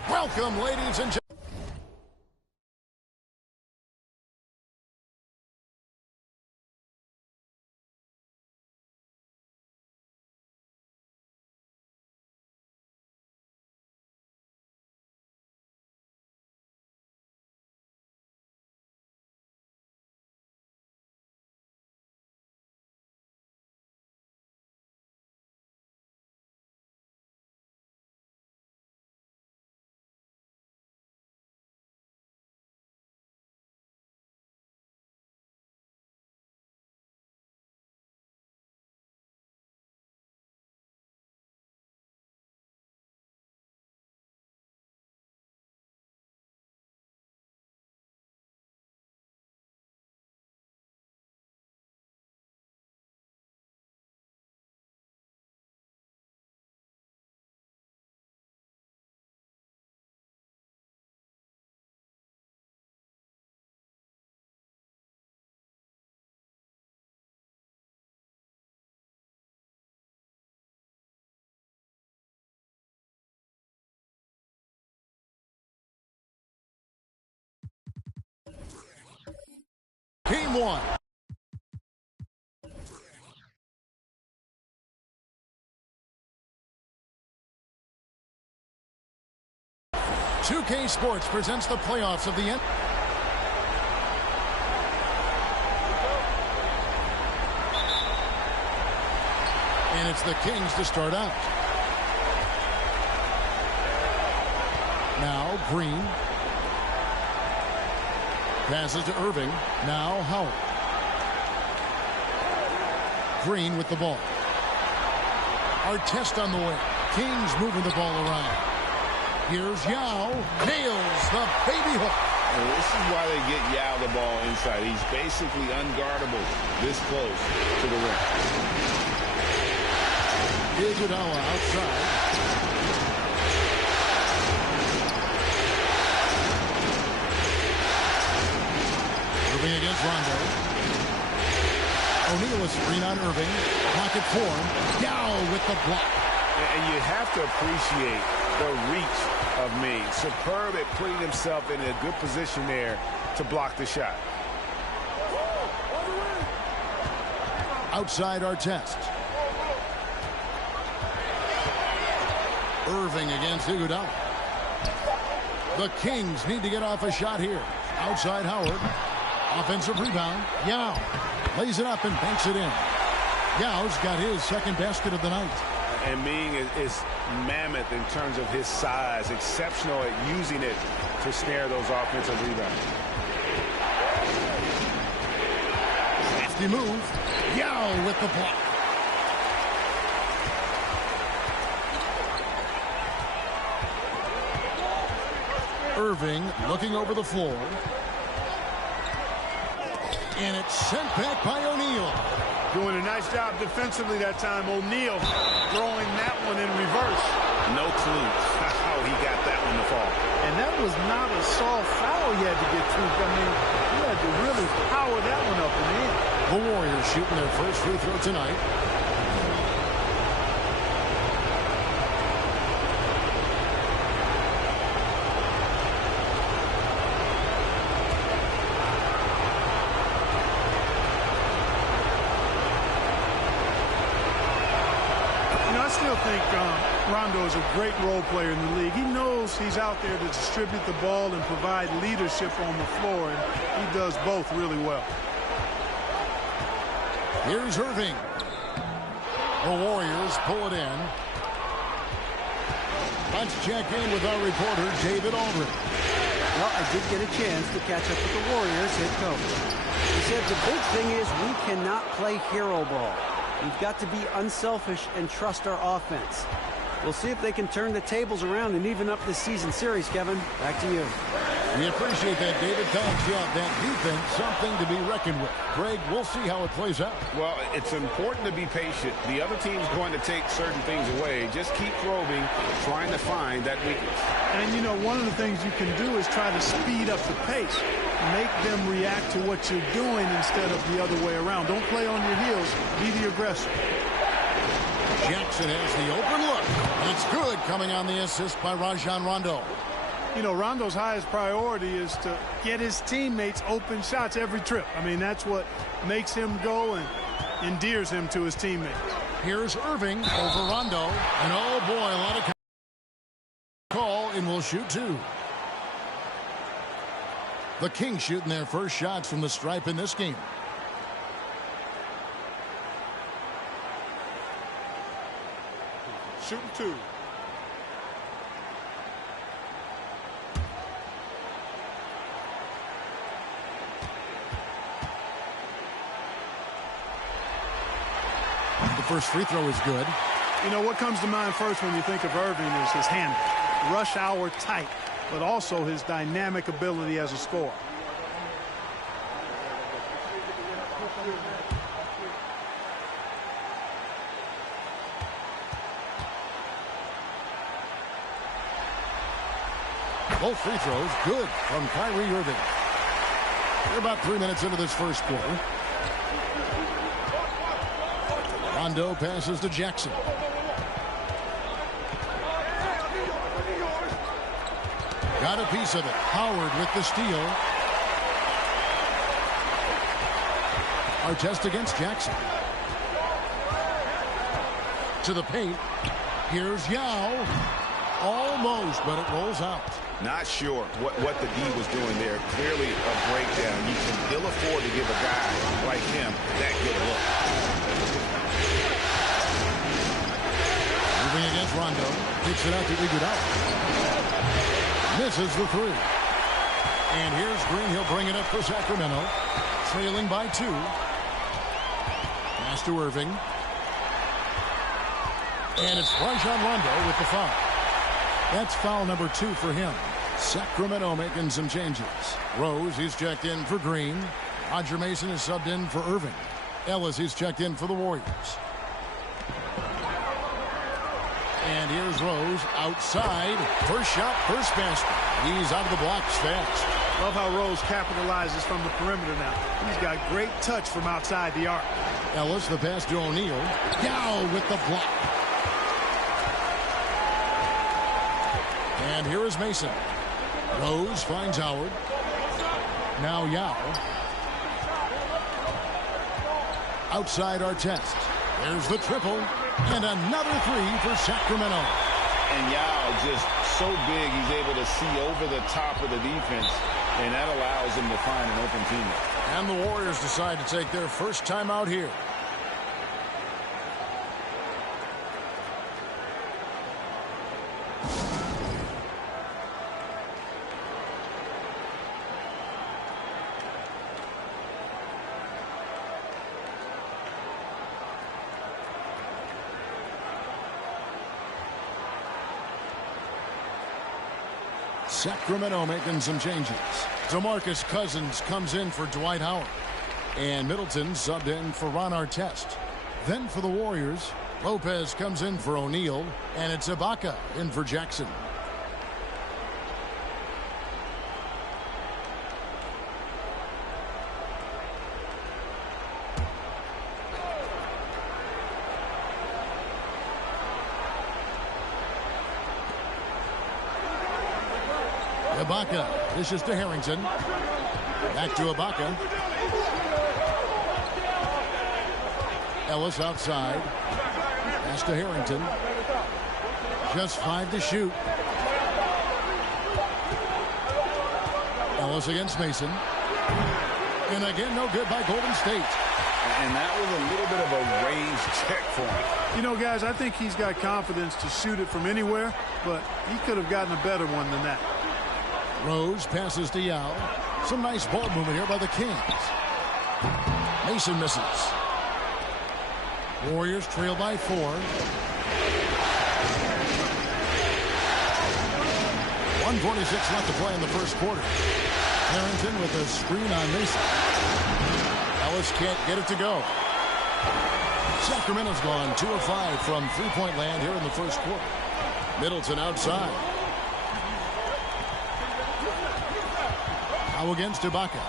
Welcome, ladies and gentlemen. Game one. $2K Sports presents the playoffs of the NBA. And it's the Kings to start out. Now Green. Passes to Irving. Now Howard. Green with the ball. Artest on the way. Kings moving the ball around. Here's Yao. Nails the baby hook. Well, this is why they get Yao the ball inside. He's basically unguardable this close to the rim. Iguodala outside. Irving against Rondo. O'Neal is screen on Irving. Pocket form. Yao with the block. And you have to appreciate the reach of Ming. Superb at putting himself in a good position there to block the shot. Outside Artest. Irving against Iguodala. The Kings need to get off a shot here. Outside Howard. Offensive rebound. Yao lays it up and banks it in. Yao's got his second basket of the night. And Ming is mammoth in terms of his size. Exceptional at using it to snare those offensive rebounds. Risky move. Yao with the block. Irving looking over the floor. And it's sent back by O'Neal. Doing a nice job defensively that time. O'Neal throwing that one in reverse. No clue how he got that one to fall. And that was not a soft foul he had to get to. I mean, he had to really power that one up in the end. The Warriors shooting their first free throw tonight. I still think Rondo is a great role player in the league. He knows he's out there to distribute the ball and provide leadership on the floor, and he does both really well. Here's Irving. The Warriors pull it in. Let's check in with our reporter, David Aldridge. Well, I did get a chance to catch up with the Warriors head coach. He said the big thing is we cannot play hero ball. We've got to be unselfish and trust our offense. We'll see if they can turn the tables around and even up this season series, Kevin. Back to you. We appreciate that, David. Thanks. Yeah, that defense, something to be reckoned with. Greg, we'll see how it plays out. Well, it's important to be patient. The other team's going to take certain things away. Just keep probing, trying to find that weakness. And, you know, one of the things you can do is try to speed up the pace. Make them react to what you're doing instead of the other way around. Don't play on your heels. Be the aggressor. Jackson has the open look. It's good, coming on the assist by Rajon Rondo. You know, Rondo's highest priority is to get his teammates open shots every trip. I mean, that's what makes him go and endears him to his teammates. Here's Irving over Rondo. And oh boy, a lot of call, and will shoot two. The Kings shooting their first shots from the stripe in this game. Shooting two. The first free throw is good. You know, what comes to mind first when you think of Irving is his handle. Rush hour tight, but also his dynamic ability as a scorer. Both free throws good from Kyrie Irving. We're about 3 minutes into this first quarter. Rondo passes to Jackson. Got a piece of it. Howard with the steal. Artest against Jackson. To the paint. Here's Yao. Almost, but it rolls out. Not sure what the D was doing there. Clearly a breakdown. You can ill afford to give a guy like him that good a look. Moving against Rondo. Kicks it out to Iguodala. Misses the three. And here's Green. He'll bring it up for Sacramento. Trailing by 2. Pass to Irving. And it's Rajon Rondo with the foul. That's foul number 2 for him. Sacramento making some changes. Rose, he's checked in for Green. Roger Mason is subbed in for Irving. Ellis, he's checked in for the Warriors. And here's Rose outside. First shot, first basket. He's out of the blocks fast. Love how Rose capitalizes from the perimeter now. He's got great touch from outside the arc. Ellis, the pass to O'Neal. Yao with the block. And here is Mason. Rose finds Howard. Now Yao. Outside Artest. There's the triple. And another three for Sacramento. And Yao just so big, he's able to see over the top of the defense, and that allows him to find an open teammate. And the Warriors decide to take their first time out here. Sacramento making some changes. DeMarcus Cousins comes in for Dwight Howard. And Middleton subbed in for Ron Artest. Then for the Warriors, Lopez comes in for O'Neal. And it's Ibaka in for Jackson. Ibaka dishes to Harrington. Back to Ibaka. Ellis outside. Pass to Harrington. Just 5 to shoot. Ellis against Mason. And again, no good by Golden State. And that was a little bit of a range check for him. You know, guys, I think he's got confidence to shoot it from anywhere, but he could have gotten a better one than that. Rose passes to Yao. Some nice ball movement here by the Kings. Mason misses. Warriors trail by 4. 1:46 left to play in the first quarter. Harrington with a screen on Mason. Ellis can't get it to go. Sacramento's gone 2 of 5 from three-point land here in the first quarter. Middleton outside. Now against Ibaka.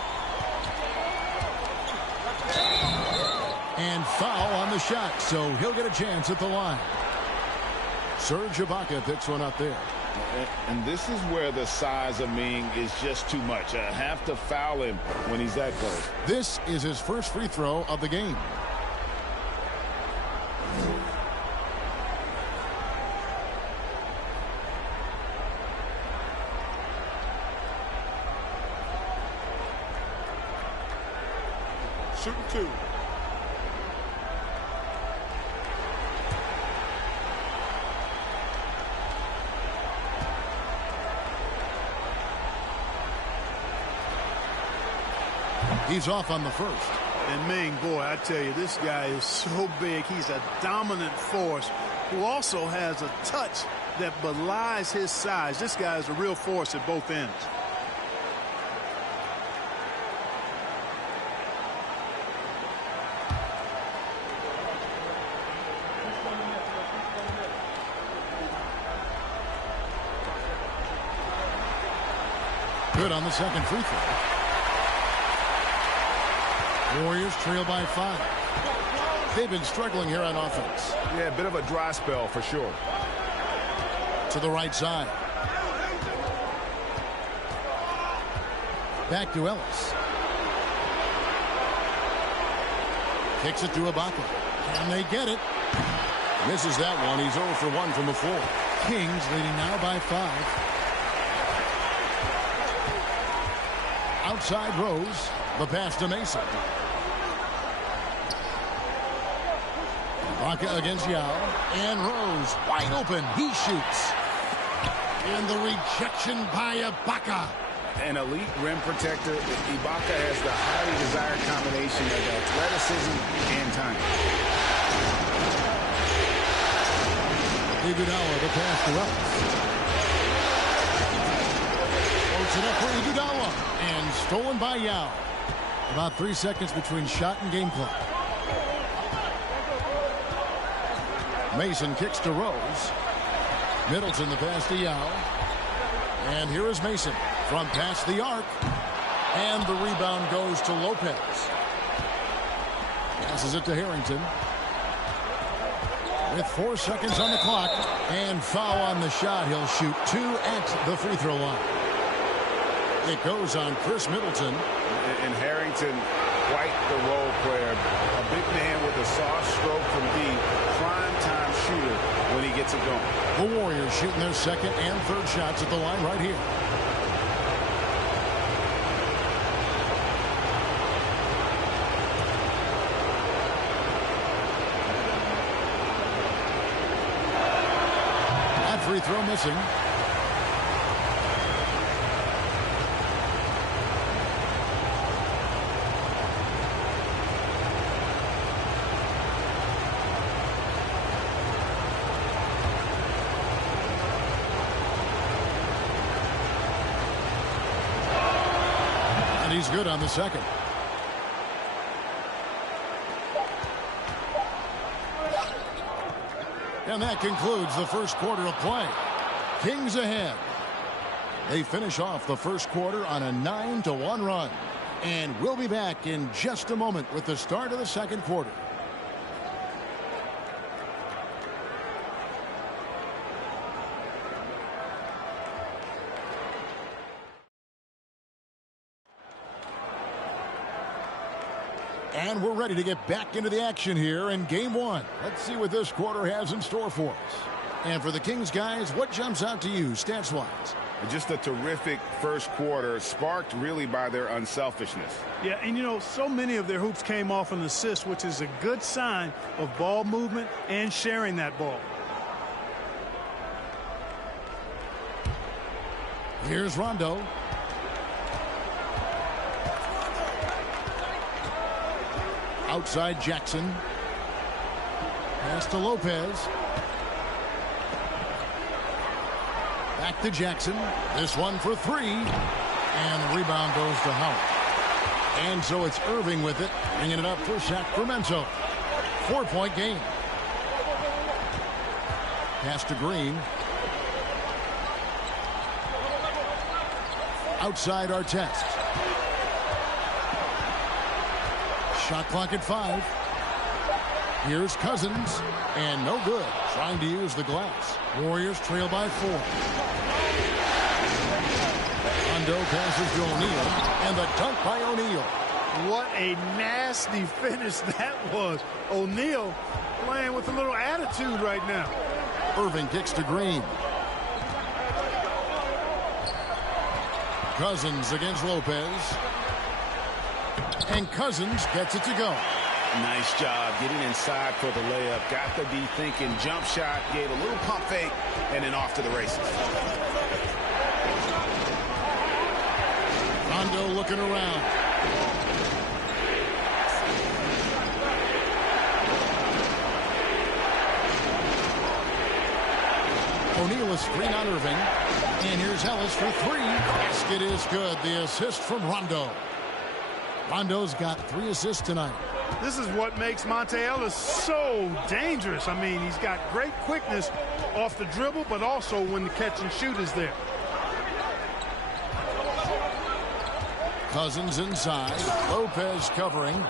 And foul on the shot, so he'll get a chance at the line. Serge Ibaka picks one up there. And this is where the size of Ming is just too much. I have to foul him when he's that close. This is his first free throw of the game. Shooting 2. He's off on the first. And Ming, boy, I tell you, this guy is so big. He's a dominant force who also has a touch that belies his size. This guy is a real force at both ends. Good on the second free throw. Warriors trail by 5. They've been struggling here on offense. Yeah, a bit of a dry spell for sure. To the right side. Back to Ellis. Kicks it to Ibaka. Can they get it? Misses that one. He's 0 for 1 from the floor. Kings leading now by 5. Outside Rose. The pass to Mason. Ibaka against Yao. And Rose wide open. He shoots. And the rejection by Ibaka. An elite rim protector. Ibaka has the highly desired combination of athleticism and time. Iguodala, the pass to Ellis. Floats it up for Iguodala. And stolen by Yao. About 3 seconds between shot and game clock. Mason kicks to Rose. Middleton the pass to Yao. And here is Mason from past the arc. And the rebound goes to Lopez. Passes it to Harrington. With 4 seconds on the clock. And foul on the shot. He'll shoot 2 at the free throw line. It goes on Chris Middleton. And Harrington, quite the role player. A big man with a soft stroke from deep. Prime time shooter when he gets it going. The Warriors shooting their second and third shots at the line right here. That free throw missing. And he's good on the second. And that concludes the first quarter of play. Kings ahead. They finish off the first quarter on a 9-1 run. And we'll be back in just a moment with the start of the second quarter. And we're ready to get back into the action here in game one. Let's see what this quarter has in store for us. And for the Kings, guys, what jumps out to you stats-wise? Just a terrific first quarter, sparked really by their unselfishness. Yeah, and you know, so many of their hoops came off an assist, which is a good sign of ball movement and sharing that ball. Here's Rondo. Outside Jackson. Pass to Lopez. Back to Jackson. This one for three. And the rebound goes to Howard. And so it's Irving with it, bringing it up for Sacramento. 4-point game. Pass to Green. Outside Artest. Shot clock at 5. Here's Cousins. And no good. Trying to use the glass. Warriors trail by 4. Rondo passes to O'Neal. And the dunk by O'Neal. What a nasty finish that was. O'Neal playing with a little attitude right now. Irving kicks to Green. Cousins against Lopez. And Cousins gets it to go. Nice job getting inside for the layup. Got the D thinking, jump shot, gave a little pump fake, and then off to the races. Rondo looking around. O'Neal is screen on Irving. And here's Ellis for 3. Basket is good. The assist from Rondo. Rondo's got 3 assists tonight. This is what makes Monte Ellis so dangerous. I mean, he's got great quickness off the dribble, but also when the catch and shoot is there. Cousins inside. Lopez covering.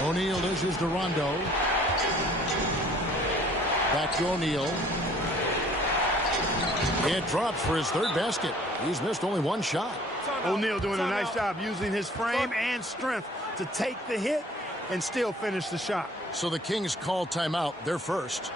O'Neal dishes to Rondo. Back to O'Neal. It drops for his 3rd basket. He's missed only 1 shot. O'Neal doing a nice job using his frame and strength to take the hit and still finish the shot. So the Kings call timeout, their first.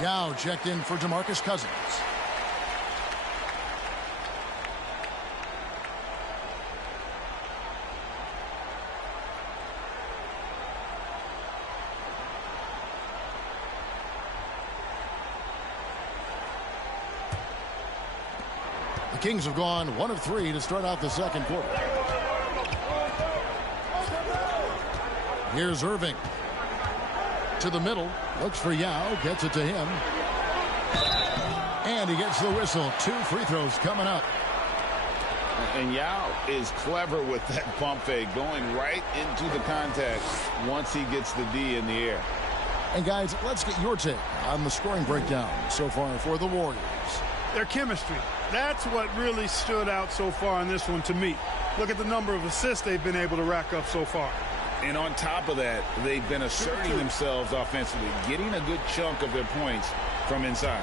Yao checked in for DeMarcus Cousins. Kings have gone 1 of 3 to start out the second quarter. Here's Irving. To the middle. Looks for Yao. Gets it to him. And he gets the whistle. 2 free throws coming up. And Yao is clever with that pump fake, going right into the contact once he gets the D in the air. And guys, let's get your take on the scoring breakdown so far for the Warriors. Their chemistry. That's what really stood out so far in this one to me. Look at the number of assists they've been able to rack up so far. And on top of that, they've been asserting themselves offensively, getting a good chunk of their points from inside.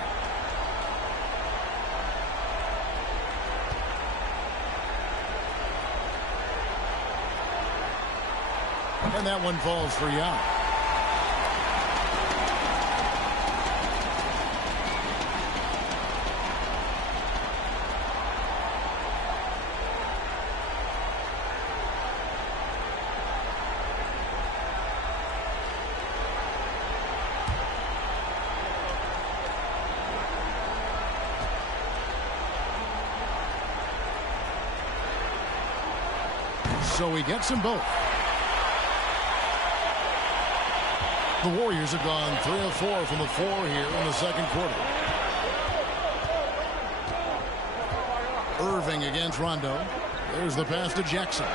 And that one falls for Yao. So he gets them both. The Warriors have gone 3 of 4 from the floor here in the second quarter. Irving against Rondo. There's the pass to Jackson.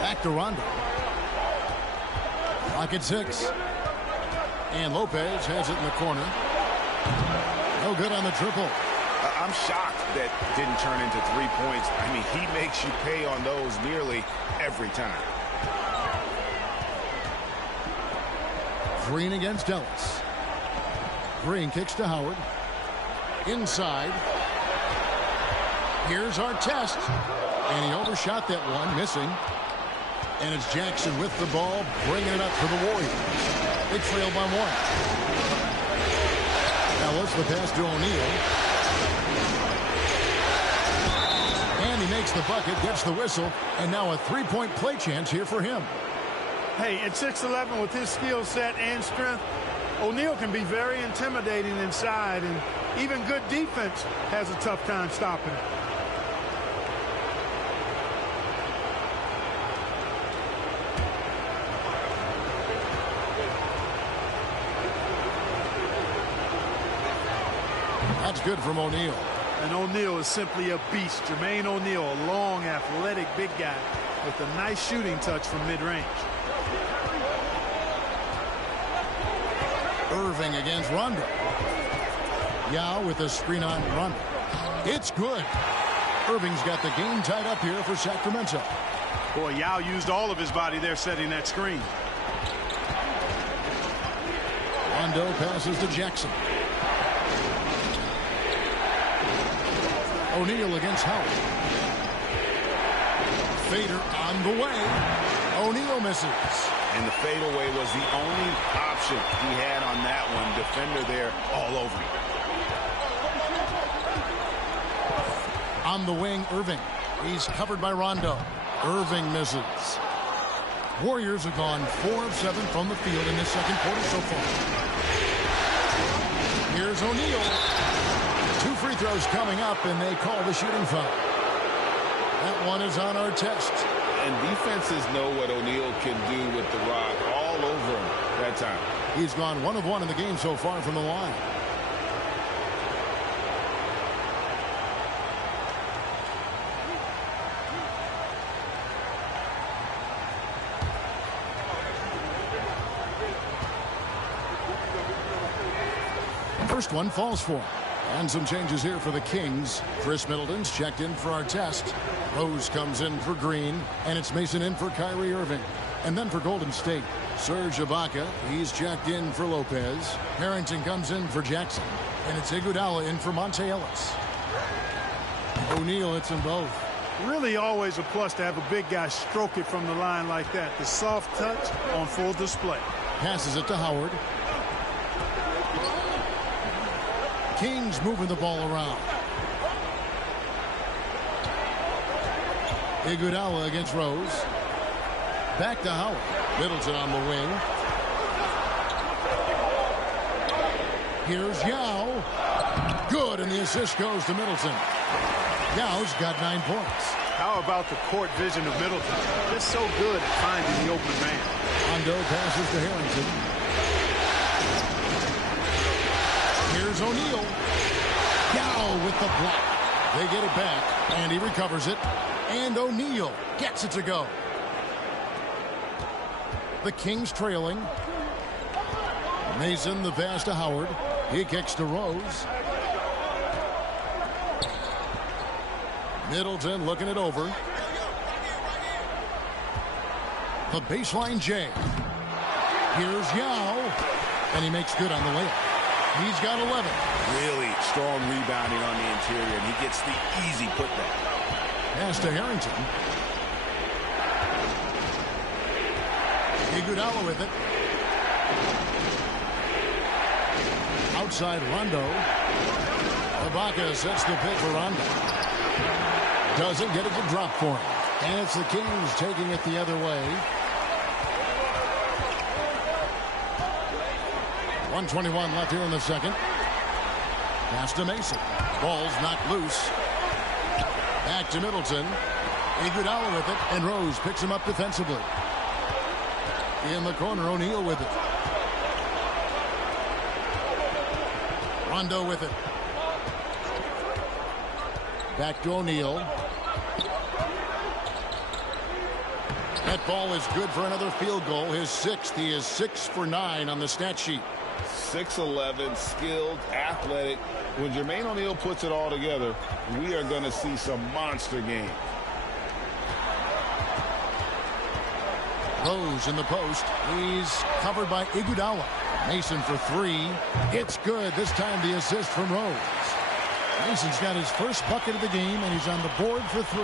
Back to Rondo. Clock at 6. And Lopez has it in the corner. No good on the triple. I'm shocked that didn't turn into 3 points. I mean, he makes you pay on those nearly every time. Green against Ellis. Green kicks to Howard. Inside. Here's Artest. And he overshot that one, missing. And it's Jackson with the ball, bringing it up for the Warriors. They trail by 1. Ellis, the pass to O'Neal. And he makes the bucket, gets the whistle, and now a 3-point play chance here for him. Hey, at 6'11", with his skill set and strength, O'Neal can be very intimidating inside, and even good defense has a tough time stopping him. That's good from O'Neal. And O'Neal is simply a beast. Jermaine O'Neal, a long, athletic, big guy with a nice shooting touch from mid-range. Irving against Rondo. Yao with a screen on Rondo. It's good. Irving's got the game tied up here for Sacramento. Boy, Yao used all of his body there setting that screen. Rondo passes to Jackson. O'Neal against Howard. Fader on the way. O'Neal misses. And the fadeaway was the only option he had on that one. Defender there all over him. On the wing, Irving. He's covered by Rondo. Irving misses. Warriors have gone 4 of 7 from the field in this second quarter so far. Here's O'Neal. 2 free throws coming up, and they call the shooting foul. That one is on Artest. And defenses know what O'Neal can do with the rock all over him that time. He's gone 1 of 1 in the game so far from the line. First one falls for him. And some changes here for the Kings. Chris Middleton's checked in for Artest. Rose comes in for Green. And it's Mason in for Kyrie Irving. And then for Golden State, Serge Ibaka. He's checked in for Lopez. Harrington comes in for Jackson. And it's Iguodala in for Monte Ellis. O'Neal hits them both. Really always a plus to have a big guy stroke it from the line like that. The soft touch on full display. Passes it to Howard. Kings moving the ball around. Iguodala against Rose. Back to Howard. Middleton on the wing. Here's Yao. Good, and the assist goes to Middleton. Yow's got 9 points. How about the court vision of Middleton? Just so good at finding the open man. Rondo passes to Harrington. Here's O'Neal. Yow with the block. They get it back, and he recovers it. And O'Neal gets it to go. The Kings trailing. Mason, the pass to Howard. He kicks to Rose. Middleton looking it over. The baseline J. Here's Yao. And he makes good on the layup. He's got 11. Really strong rebounding on the interior, and he gets the easy putback. Pass to Harrington. Iguodala with it. Outside Rondo. Ibaka sets the pick for Rondo. Doesn't get it to drop for him. And it's the Kings taking it the other way. 1:21 left here in the second. Pass to Mason. Ball's knocked loose. Back to Middleton. Iguodala with it, and Rose picks him up defensively. In the corner, O'Neal with it. Rondo with it. Back to O'Neal. That ball is good for another field goal. His 6th. He is 6 for 9 on the stat sheet. 6'11", skilled, athletic. When Jermaine O'Neal puts it all together, we are going to see some monster games. Rose in the post. He's covered by Iguodala. Mason for 3. It's good. This time the assist from Rose. Mason's got his first bucket of the game, and he's on the board for 3.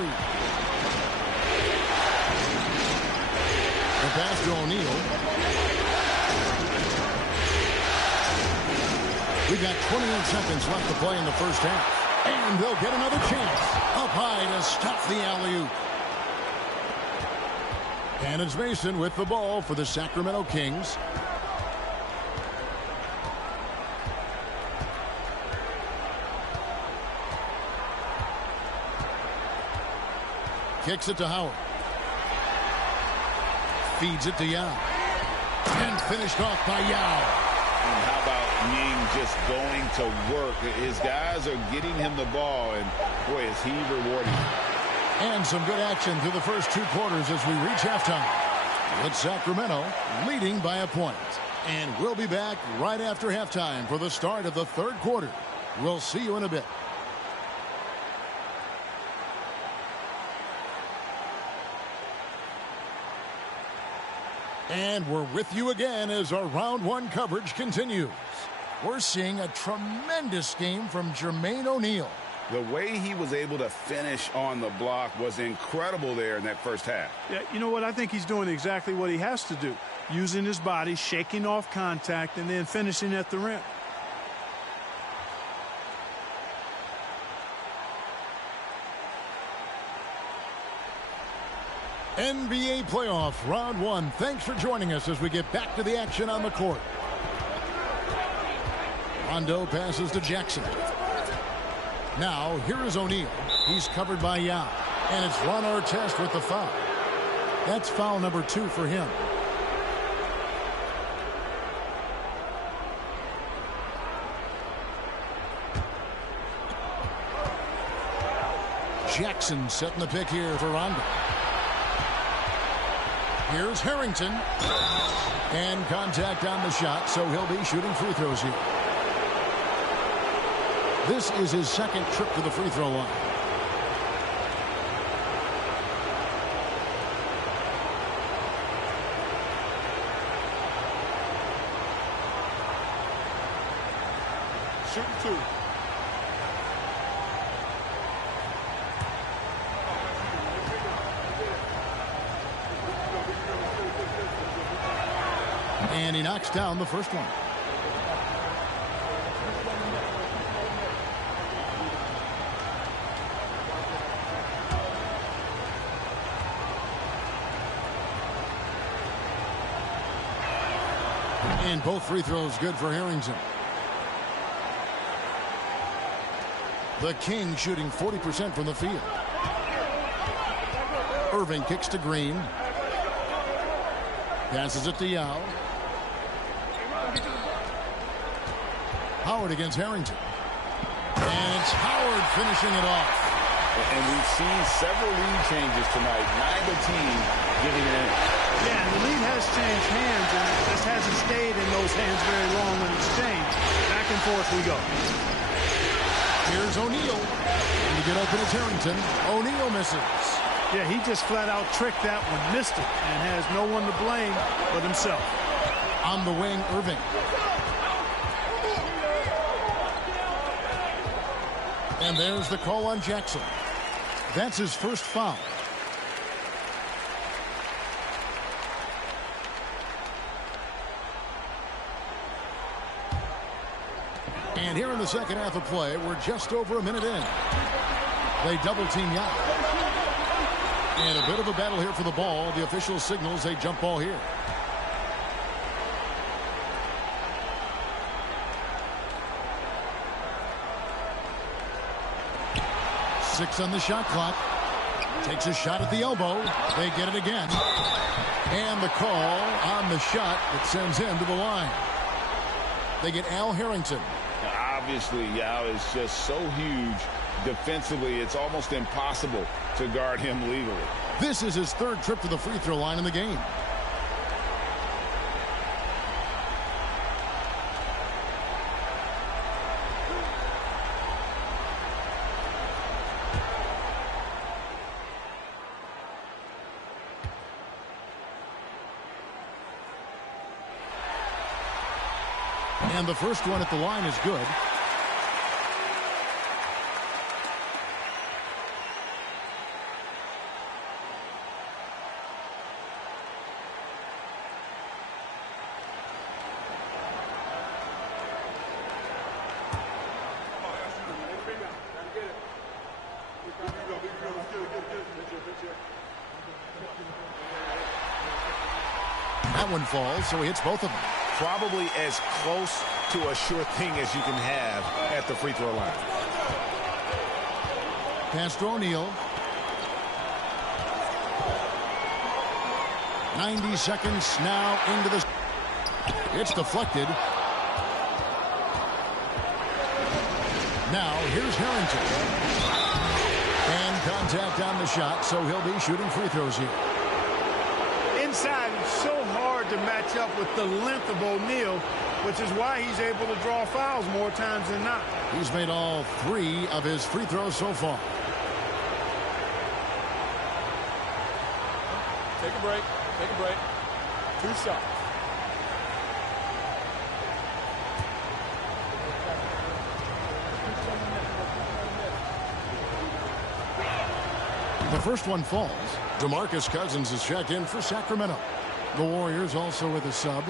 The pass to O'Neal. We've got 28 seconds left to play in the first half. And they'll get another chance. Up high to stop the alley-oop. And it's Mason with the ball for the Sacramento Kings. Kicks it to Howard. Feeds it to Yao. And finished off by Yao. And how about Ying just going to work? His guys are getting him the ball, and boy, is he rewarding. And some good action through the first 2 quarters as we reach halftime. It's Sacramento leading by a point. And we'll be back right after halftime for the start of the 3rd quarter. We'll see you in a bit. And we're with you again as our round 1 coverage continues. We're seeing a tremendous game from Jermaine O'Neal. The way he was able to finish on the block was incredible there in that first half. Yeah, you know what? I think he's doing exactly what he has to do. Using his body, shaking off contact, and then finishing at the rim. NBA playoff round 1. Thanks for joining us as we get back to the action on the court. Rondo passes to Jackson. Now here is O'Neal. He's covered by Yao. And it's Ron Artest with the foul. That's foul number 2 for him. Jackson setting the pick here for Rondo. Here's Harrington. And contact on the shot, so he'll be shooting free throws here. This is his 2nd trip to the free throw line. Shooting 2. And he knocks down the first one. And both free throws good for Harrington. The Kings shooting 40% from the field. Irving kicks to Green. Passes it to Yao. Howard against Harrington. And it's Howard finishing it off. And we've seen several lead changes tonight. Neither team giving it in. Yeah, and the lead has changed hands, and it just hasn't stayed in those hands very long when it's changed. Back and forth we go. Here's O'Neal. And to get open is Harrington. O'Neal misses. Yeah, he just flat out tricked that one, missed it, and has no one to blame but himself. On the wing, Irving. And there's the call on Jackson. That's his first foul. And here in the second half of play, we're just over a minute in. They double team Yao. And a bit of a battle here for the ball. The official signals a jump ball here. Six on the shot clock. Takes a shot at the elbow. They get it again. And the call on the shot that sends him to the line. They get Al Harrington. Now, obviously, Yao is just so huge. Defensively, it's almost impossible to guard him legally. This is his third trip to the free throw line in the game. And the first one at the line is good. That one falls, so he hits both of them. Probably as close to a sure thing as you can have at the free throw line. Pass to O'Neal. 90 seconds now into the... It's deflected. Now here's Harrington. And contact on the shot, so he'll be shooting free throws here. Inside, it's so hard to match up with the length of O'Neal, which is why he's able to draw fouls more times than not. He's made all 3 of his free throws so far. Take a break. Take a break. 2 shots. The first one falls. DeMarcus Cousins is checked in for Sacramento. The Warriors also with a sub.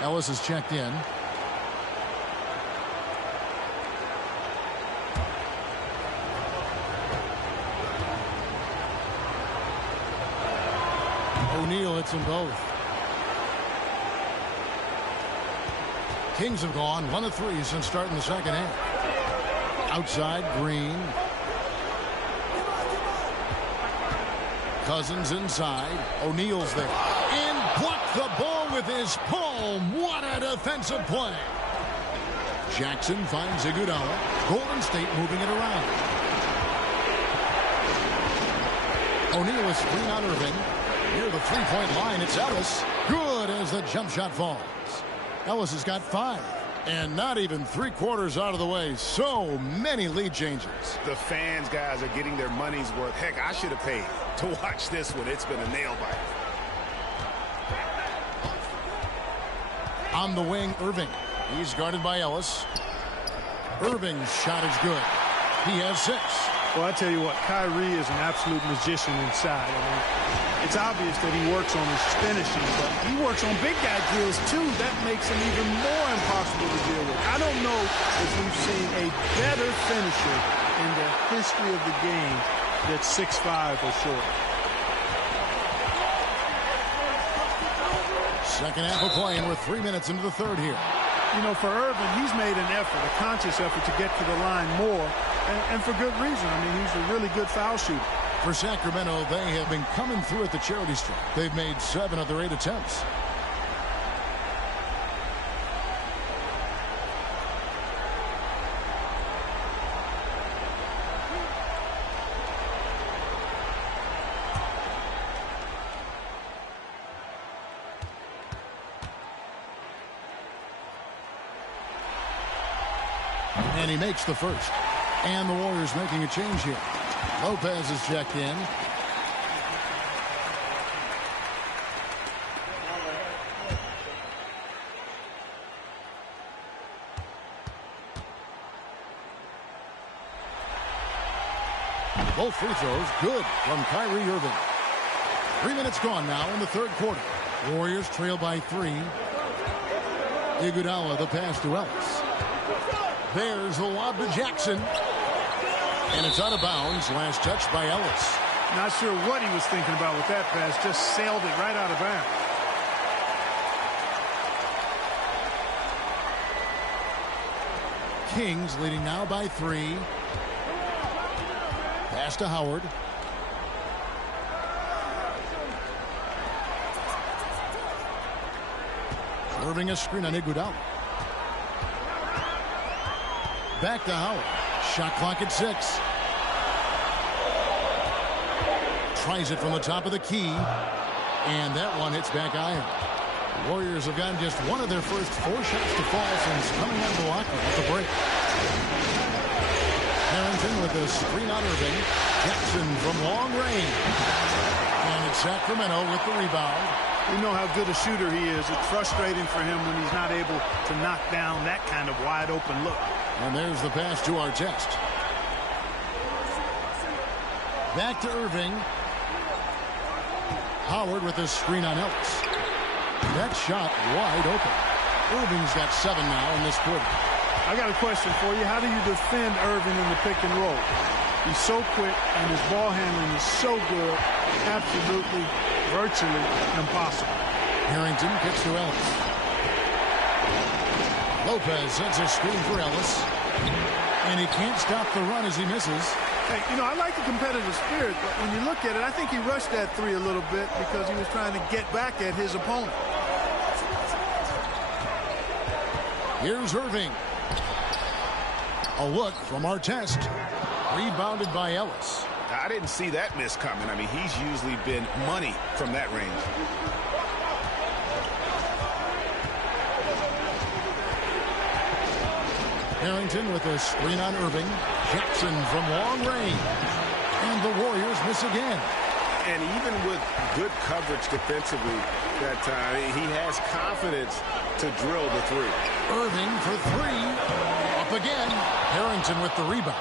Ellis is checked in. O'Neal hits them both. Kings have gone 1 of 3 since starting the second half. Outside, Green. Cousins inside. O'Neal's there. And blocked the ball with his palm. What a defensive play. Jackson finds Iguodala. Golden State moving it around. O'Neal is screen on Irving. Near the three-point line, it's Ellis. Good as the jump shot falls. Ellis has got 5. And not even 3/4 out of the way. So many lead changes. The fans, guys, are getting their money's worth. Heck, I should have paid to watch this one. It's been a nail biter. On the wing, Irving. He's guarded by Ellis. Irving's shot is good. He has 6. Well, I tell you what, Kyrie is an absolute magician inside. I mean, it's obvious that he works on his finishing, but he works on big guy drills too. That makes him even more impossible to deal with. I don't know if we've seen a better finisher in the history of the game that's 6'5" or short. Second half of play, and we're 3 minutes into the third here. You know, for Irvin, he's made an effort, a conscious effort to get to the line more. And for good reason. I mean, he's a really good foul shooter. For Sacramento, they have been coming through at the charity stripe. They've made 7 of their 8 attempts. And he makes the first. And the Warriors making a change here. Lopez is checked in. Both free throws good from Kyrie Irving. 3 minutes gone now in the third quarter. Warriors trail by 3. Iguodala the pass to Ellis. There's the lob to Jackson. And it's out of bounds. Last touch by Ellis. Not sure what he was thinking about with that pass. Just sailed it right out of bounds. Kings leading now by 3. Pass to Howard. Serving a screen on Iguodala. Back to Howard. Shot clock at 6. Tries it from the top of the key. And that one hits back iron. The Warriors have gotten just one of their first 4 shots to fall since coming out of Milwaukee at the break. Harrington with a screen on Irving. Jackson from long range. And it's Sacramento with the rebound. We know how good a shooter he is. It's frustrating for him when he's not able to knock down that kind of wide open look. And there's the pass to Artest. Back to Irving. Howard with a screen on Ellis. That shot wide open. Irving's got 7 now in this quarter. I got a question for you. How do you defend Irving in the pick and roll? He's so quick and his ball handling is so good. Absolutely, virtually impossible. Harrington kicks to Ellis. Lopez sends a screen for Ellis. And he can't stop the run as he misses. Hey, you know, I like the competitive spirit, but when you look at it, I think he rushed that 3 a little bit because he was trying to get back at his opponent. Here's Irving. A look from Artest. Rebounded by Ellis. I didn't see that miss coming. I mean, he's usually been money from that range. Harrington with a screen on Irving. Jackson from long range. And the Warriors miss again. And even with good coverage defensively that time, he has confidence to drill the 3. Irving for 3. Up again. Harrington with the rebound.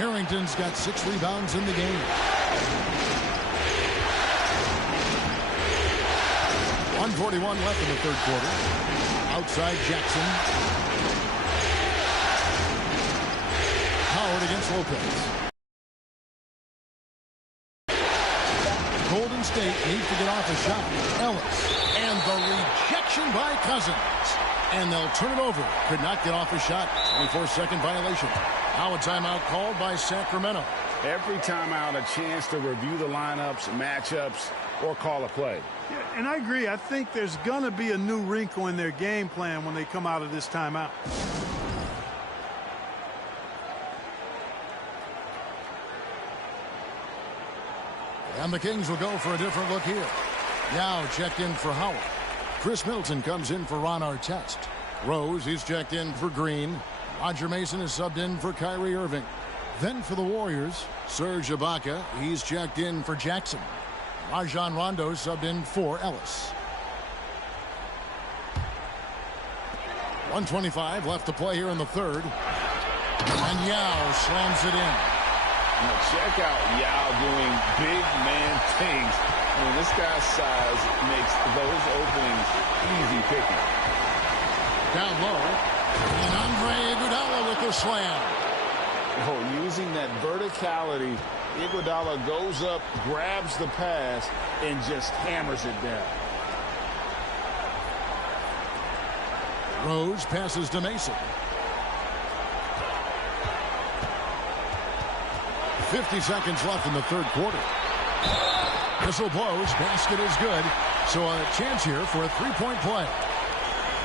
Harrington's got 6 rebounds in the game. 1:41 left in the third quarter. Outside Jackson. Howard against Lopez. Golden State needs to get off a shot. Ellis. And the rejection by Cousins. And they'll turn it over. Could not get off a shot. 24-second violation. Now a timeout called by Sacramento. Every timeout, a chance to review the lineups, matchups, or call a play. Yeah, and I agree. I think there's going to be a new wrinkle in their game plan when they come out of this timeout. And the Kings will go for a different look here. Yao checked in for Howard. Chris Middleton comes in for Ron Artest. Rose, he's checked in for Green. Roger Mason is subbed in for Kyrie Irving. Then for the Warriors, Serge Ibaka, he's checked in for Jackson. Rajon Rondo subbed in for Ellis. 1:25 left to play here in the third. And Yao slams it in. Now check out Yao doing big man things. I mean, this guy's size makes those openings easy picking. Down low. And Andre Iguodala with the slam. Oh, using that verticality, Iguodala goes up, grabs the pass, and just hammers it down. Rose passes to Mason. 50 seconds left in the third quarter. Whistle blows. Basket is good. So a chance here for a three-point play.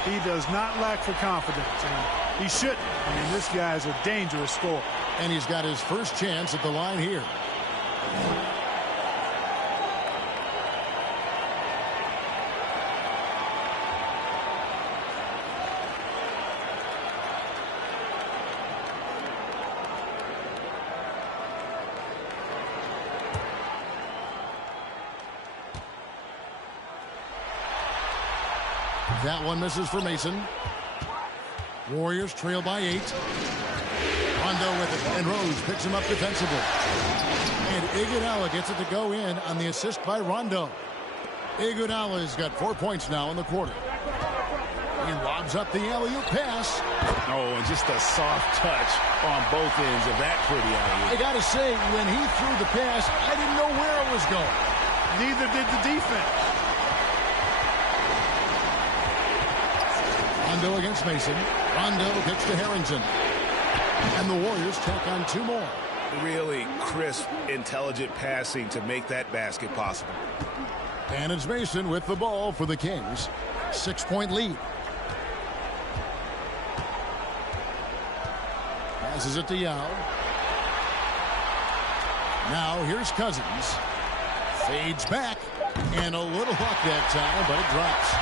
He does not lack for confidence, and he shouldn't. I mean, this guy is a dangerous scorer. And he's got his first chance at the line here. That one misses for Mason. Warriors trail by 8. Rondo with it, and Rose picks him up defensively. And Iguodala gets it to go in on the assist by Rondo. Iguodala's got 4 points now in the quarter. He lobs up the alley-oop pass. Oh, and just a soft touch on both ends of that pretty alley-oop. I got to say, when he threw the pass, I didn't know where it was going. Neither did the defense. Rondo against Mason. Rondo gets to Harrington. And the Warriors take on 2 more. Really crisp, intelligent passing to make that basket possible. And it's Mason with the ball for the Kings. 6-point lead. Passes it to Yao. Now here's Cousins. Fades back. And a little luck that time, but it drops.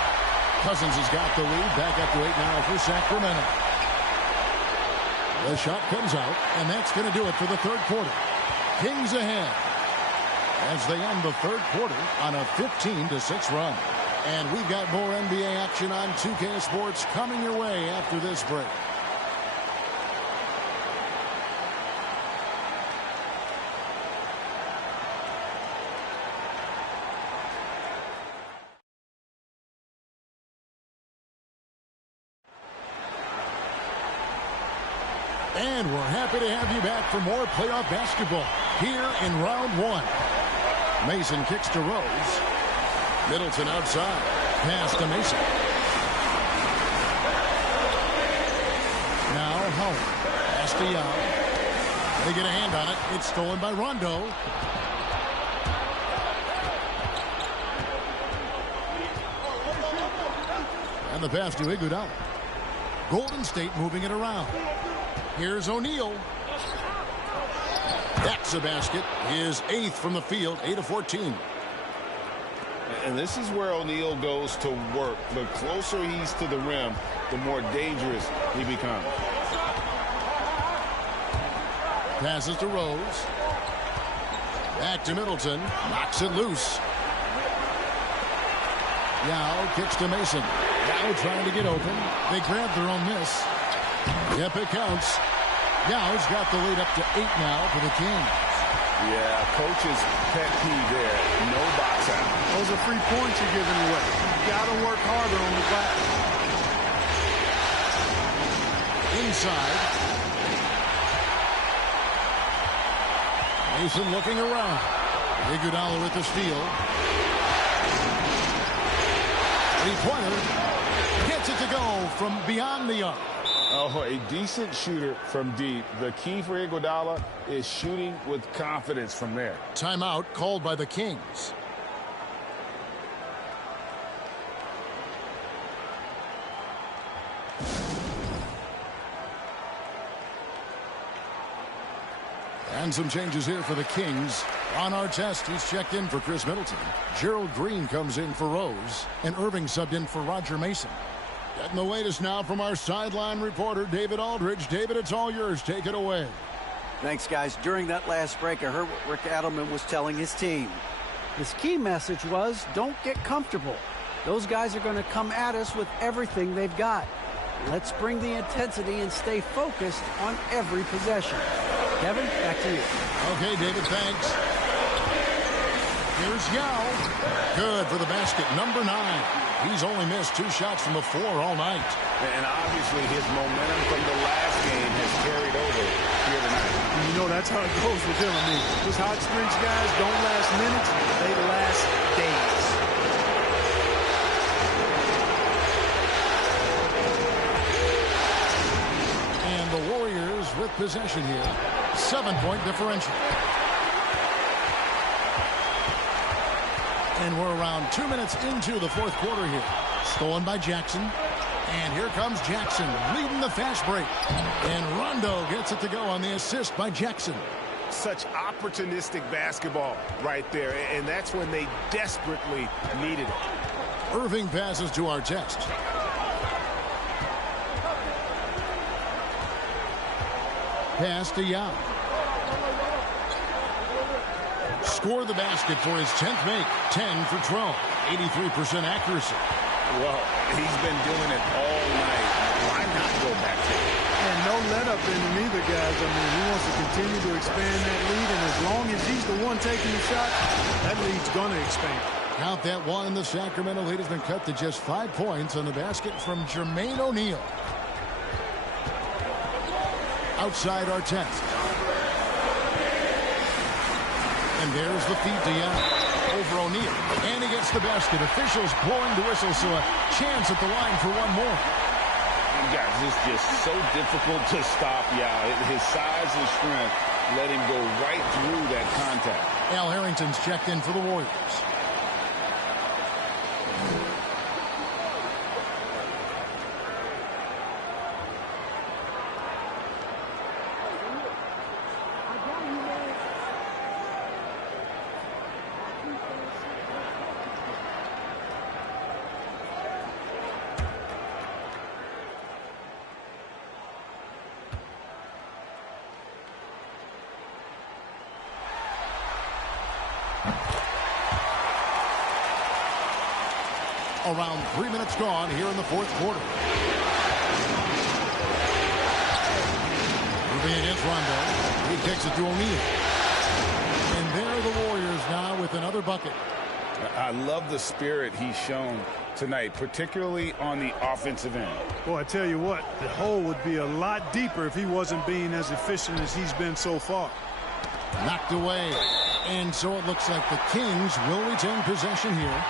Cousins has got the lead. Back up to 8 now for Sacramento. The shot comes out, and that's going to do it for the third quarter. Kings ahead as they end the third quarter on a 15-6 run. And we've got more NBA action on 2K Sports coming your way after this break. And we're happy to have you back for more playoff basketball here in round 1. Mason kicks to Rose. Middleton outside. Pass to Mason. Now Howard. Pass to Yao. They get a hand on it. It's stolen by Rondo. And the pass to Iguodala. Golden State moving it around. Here's O'Neal. That's a basket. His 8th from the field, 8 of 14. And this is where O'Neal goes to work. The closer he's to the rim, the more dangerous he becomes. Passes to Rose. Back to Middleton. Knocks it loose. Yao kicks to Mason. Yao trying to get open. They grab their own miss. Yep, it counts. Yao's got the lead up to 8 now for the Kings. Yeah, coach's pet peeve there. No box out. Those are free points you're giving away. You got to work harder on the glass. Inside. Mason looking around. Iguodala with the steal. 3-pointer. Gets it to go from beyond the arc. Oh, a decent shooter from deep. The key for Iguodala is shooting with confidence from there. Timeout called by the Kings. And some changes here for the Kings. On our test, he's checked in for Chris Middleton. Gerald Green comes in for Rose. And Irving subbed in for Roger Mason. Getting the latest now from our sideline reporter, David Aldridge. David, it's all yours. Take it away. Thanks, guys. During that last break, I heard what Rick Adelman was telling his team. His key message was, don't get comfortable. Those guys are going to come at us with everything they've got. Let's bring the intensity and stay focused on every possession. Kevin, back to you. Okay, David, thanks. Here's Yao. Good for the basket, number 9. He's only missed 2 shots from the floor all night. And obviously his momentum from the last game has carried over here tonight. You know, that's how it goes with him. I mean, those hot streaks, guys, don't last minutes. They last days. And the Warriors with possession here. 7-point differential. And we're around 2 minutes into the fourth quarter here. Stolen by Jackson. And here comes Jackson leading the fast break. And Rondo gets it to go on the assist by Jackson. Such opportunistic basketball right there. And that's when they desperately needed it. Irving passes to Artest. Pass to Yao. Score the basket for his 10th make. 10 for 12. 83% accuracy. Well, he's been doing it all night. Why not go back to it? And no let up in him either, guys. I mean, he wants to continue to expand that lead, and as long as he's the one taking the shot, that lead's going to expand. Count that one, and the Sacramento lead has been cut to just 5 points on the basket from Jermaine O'Neal. Outside Artest. And there's the feed to Young. Over O'Neal. And he gets the basket. Officials blowing the whistle, so a chance at the line for one more. And guys, it's just so difficult to stop Yao. His size and strength let him go right through that contact. Al Harrington's checked in for the Warriors. Around 3 minutes gone here in the fourth quarter. Moving against Rondo. He kicks it to O'Neal. And there are the Warriors now with another bucket. I love the spirit he's shown tonight, particularly on the offensive end. Boy, I tell you what, the hole would be a lot deeper if he wasn't being as efficient as he's been so far. Knocked away. And so it looks like the Kings will retain possession here.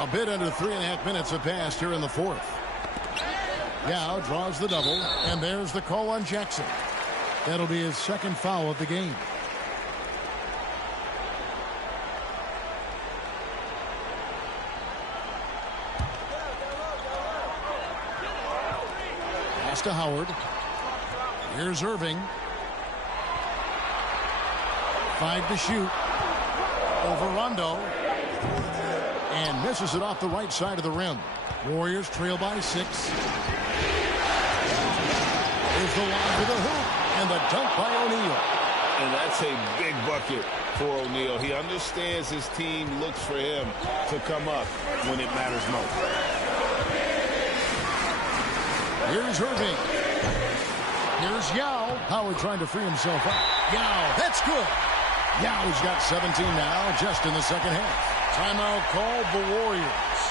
A bit under 3.5 minutes have passed here in the fourth. Yao draws the double, and there's the call on Jackson. That'll be his second foul of the game. Pass to Howard. Here's Irving. 5 to shoot. Over Rondo. And misses it off the right side of the rim. Warriors trail by 6. There's the line for the hoop. And the dunk by O'Neal. And that's a big bucket for O'Neal. He understands his team looks for him to come up when it matters most. Here's Irving. Here's Yao. Howard trying to free himself up. Yao, that's good. Yao's got 17 now, just in the second half. Timeout called the Warriors.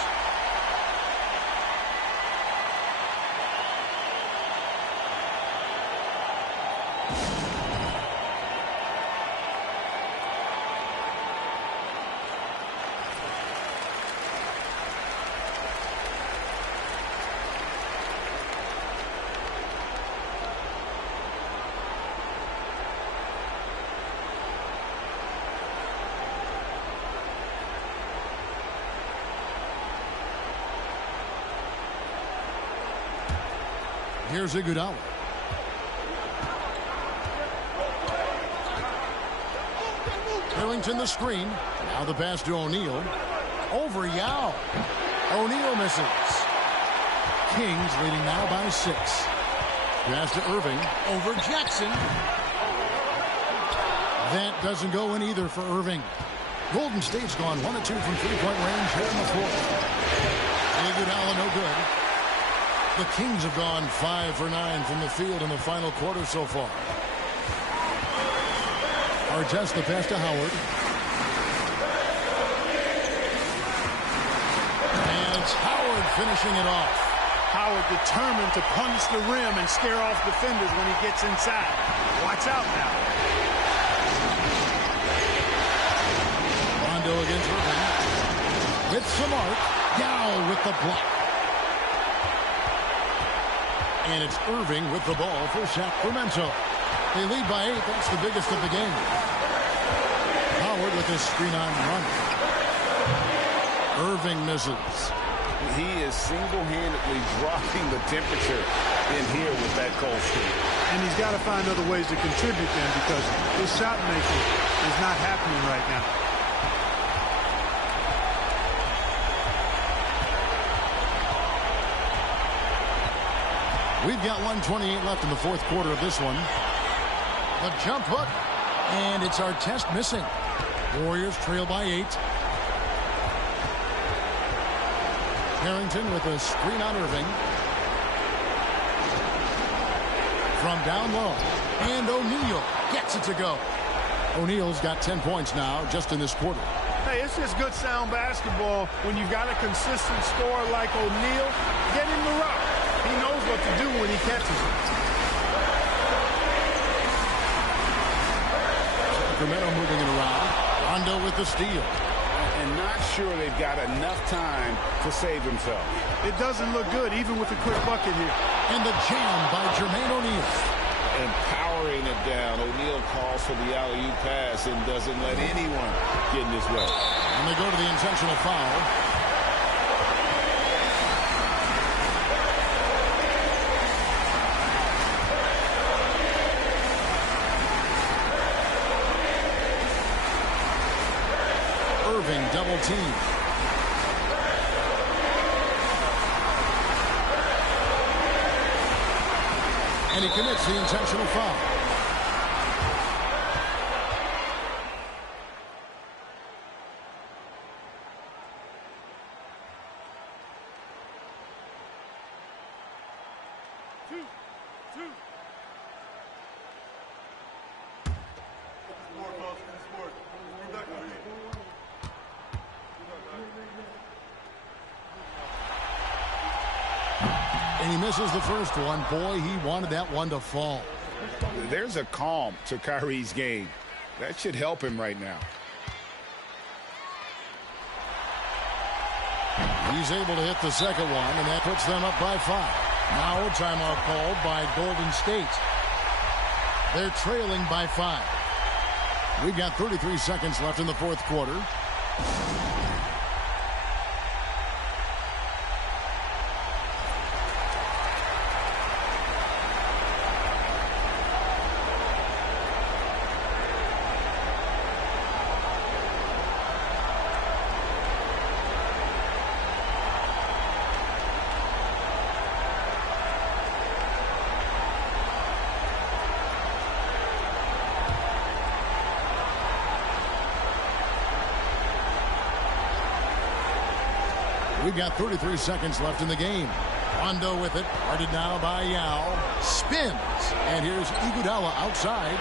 Here's Iguodala. Harrington the screen. Now the pass to O'Neal. Over Yao. O'Neal misses. Kings leading now by 6. Pass to Irving. Over Jackson. That doesn't go in either for Irving. Golden State's gone 1 of 2 from three-point range here in the fourth. Iguodala no good. The Kings have gone 5 for 9 from the field in the final quarter so far. Artest the pass to Howard. And it's Howard finishing it off. Howard determined to punish the rim and scare off defenders when he gets inside. Watch out now. Rondo against Irving. With some arc. Yao with the block. And it's Irving with the ball for Sacramento. They lead by 8. That's the biggest of the game. Howard with his screen-on run. Irving misses. He is single-handedly dropping the temperature in here with that cold streak. And he's got to find other ways to contribute then, because his shot making is not happening right now. We've got 1:28 left in the fourth quarter of this one. The jump hook, and it's Artest missing. Warriors trail by 8. Harrington with a screen on Irving. From down low, and O'Neal gets it to go. O'Neal's got 10 points now just in this quarter. Hey, it's just good sound basketball when you've got a consistent scorer like O'Neal. Get him the rock. He knows what to do when he catches it. Sacramento moving it around. Rondo with the steal. And not sure they've got enough time to save themselves. It doesn't look good, even with a quick bucket here. And the jam by Jermaine O'Neal. And powering it down. O'Neal calls for the alley-oop pass and doesn't let anyone get in his way. And they go to the intentional foul. Irving double team. And he commits the intentional foul. And he misses the first one. Boy, he wanted that one to fall. There's a calm to Kyrie's game. That should help him right now. He's able to hit the second one, and that puts them up by 5. Now a timeout called by Golden State. They're trailing by 5. We've got 33 seconds left in the fourth quarter. We've got 33 seconds left in the game. Rondo with it. Guarded now by Yao. Spins. And here's Iguodala outside.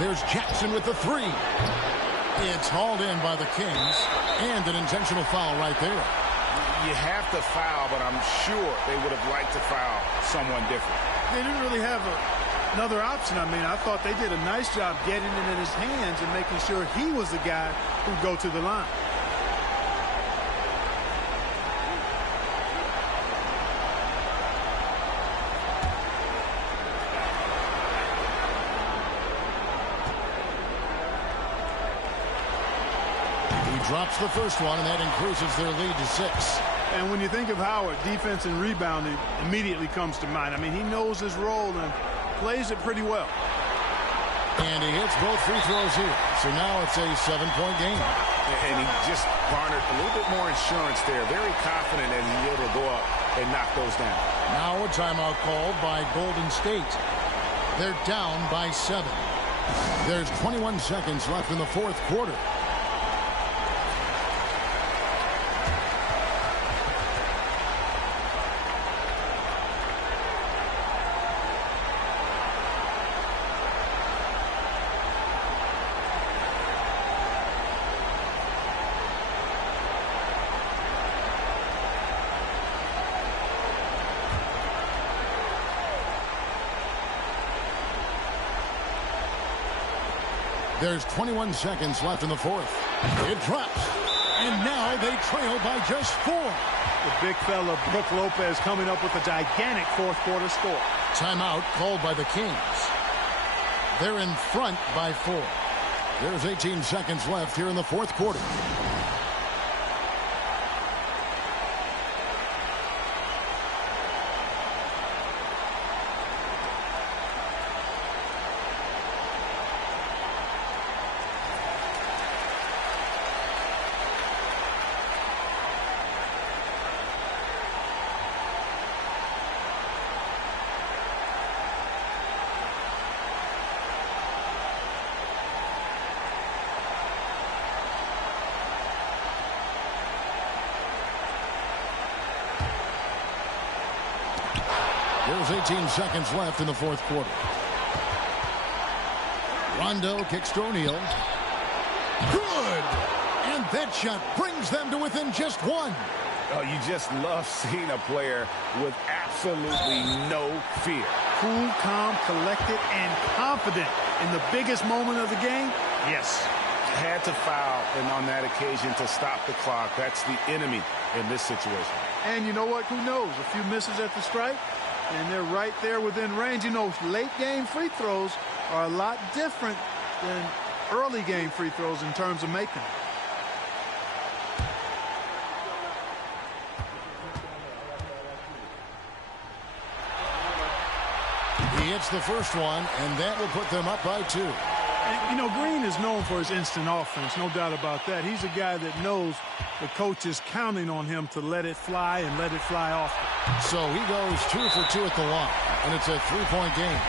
There's Jackson with the 3. It's hauled in by the Kings. And an intentional foul right there. You have to foul, but I'm sure they would have liked to foul someone different. They didn't really have another option. I mean, I thought they did a nice job getting it in his hands and making sure he was the guy who'd go to the line. Drops the first one, and that increases their lead to 6. And when you think of Howard, defense and rebounding immediately comes to mind. I mean, he knows his role and plays it pretty well. And he hits both free throws here. So now it's a 7-point game. And he just garnered a little bit more insurance there. Very confident that he's able to go up and knock those down. Now a timeout called by Golden State. They're down by 7. There's 21 seconds left in the fourth quarter. There's 21 seconds left in the fourth. It drops. And now they trail by just 4. The big fella, Brook Lopez, coming up with a gigantic fourth quarter score. Timeout called by the Kings. They're in front by 4. There's 18 seconds left here in the fourth quarter. There's 18 seconds left in the fourth quarter. Rondo kicks to O'Neal. Good! And that shot brings them to within just 1. Oh, you just love seeing a player with absolutely no fear. Cool, calm, collected, and confident in the biggest moment of the game. Yes. Had to foul, and on that occasion to stop the clock. That's the enemy in this situation. And you know what? Who knows? A few misses at the stripe, and they're right there within range. You know, late-game free throws are a lot different than early-game free throws in terms of making them. He hits the first one, and that will put them up by 2. And, you know, Green is known for his instant offense, no doubt about that. He's a guy that knows the coach is counting on him to let it fly and let it fly often. So he goes 2 for 2 at the line, and it's a 3-point game.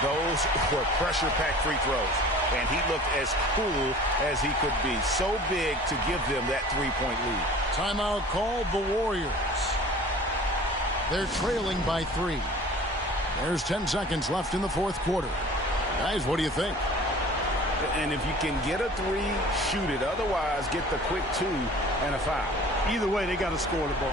Those were pressure-packed free throws, and he looked as cool as he could be. So big to give them that 3-point lead. Timeout called the Warriors. They're trailing by 3. There's 10 seconds left in the fourth quarter. Guys, what do you think? And if you can get a 3, shoot it. Otherwise, get the quick 2 and a foul. Either way, they got to score the ball.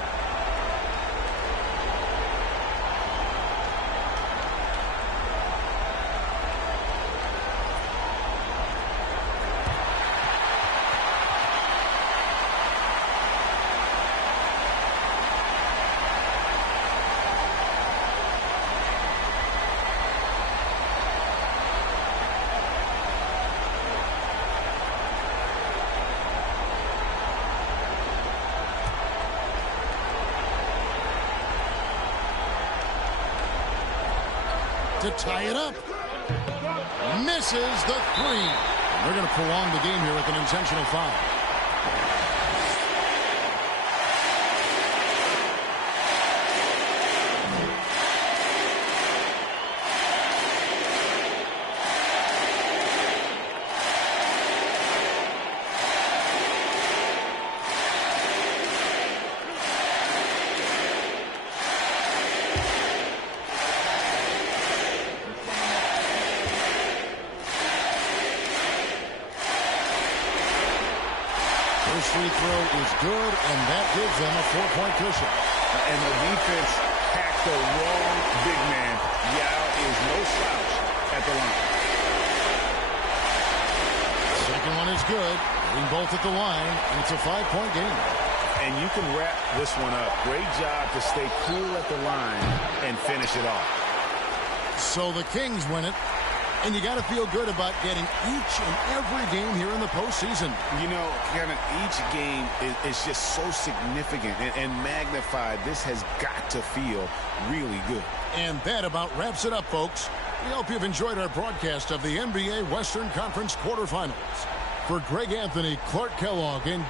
To tie it up. Misses the 3. And they're going to prolong the game here with an intentional foul. Free throw is good, and that gives them a 4-point cushion. And the defense hacked the wrong big man. Yao is no slouch at the line. Second one is good. Getting both at the line, and it's a 5-point game. And you can wrap this one up. Great job to stay cool at the line and finish it off. So the Kings win it. And you got to feel good about getting each and every game here in the postseason. You know, Kevin, each game is just so significant and magnified. This has got to feel really good. And that about wraps it up, folks. We hope you've enjoyed our broadcast of the NBA Western Conference quarterfinals. For Greg Anthony, Clark Kellogg, and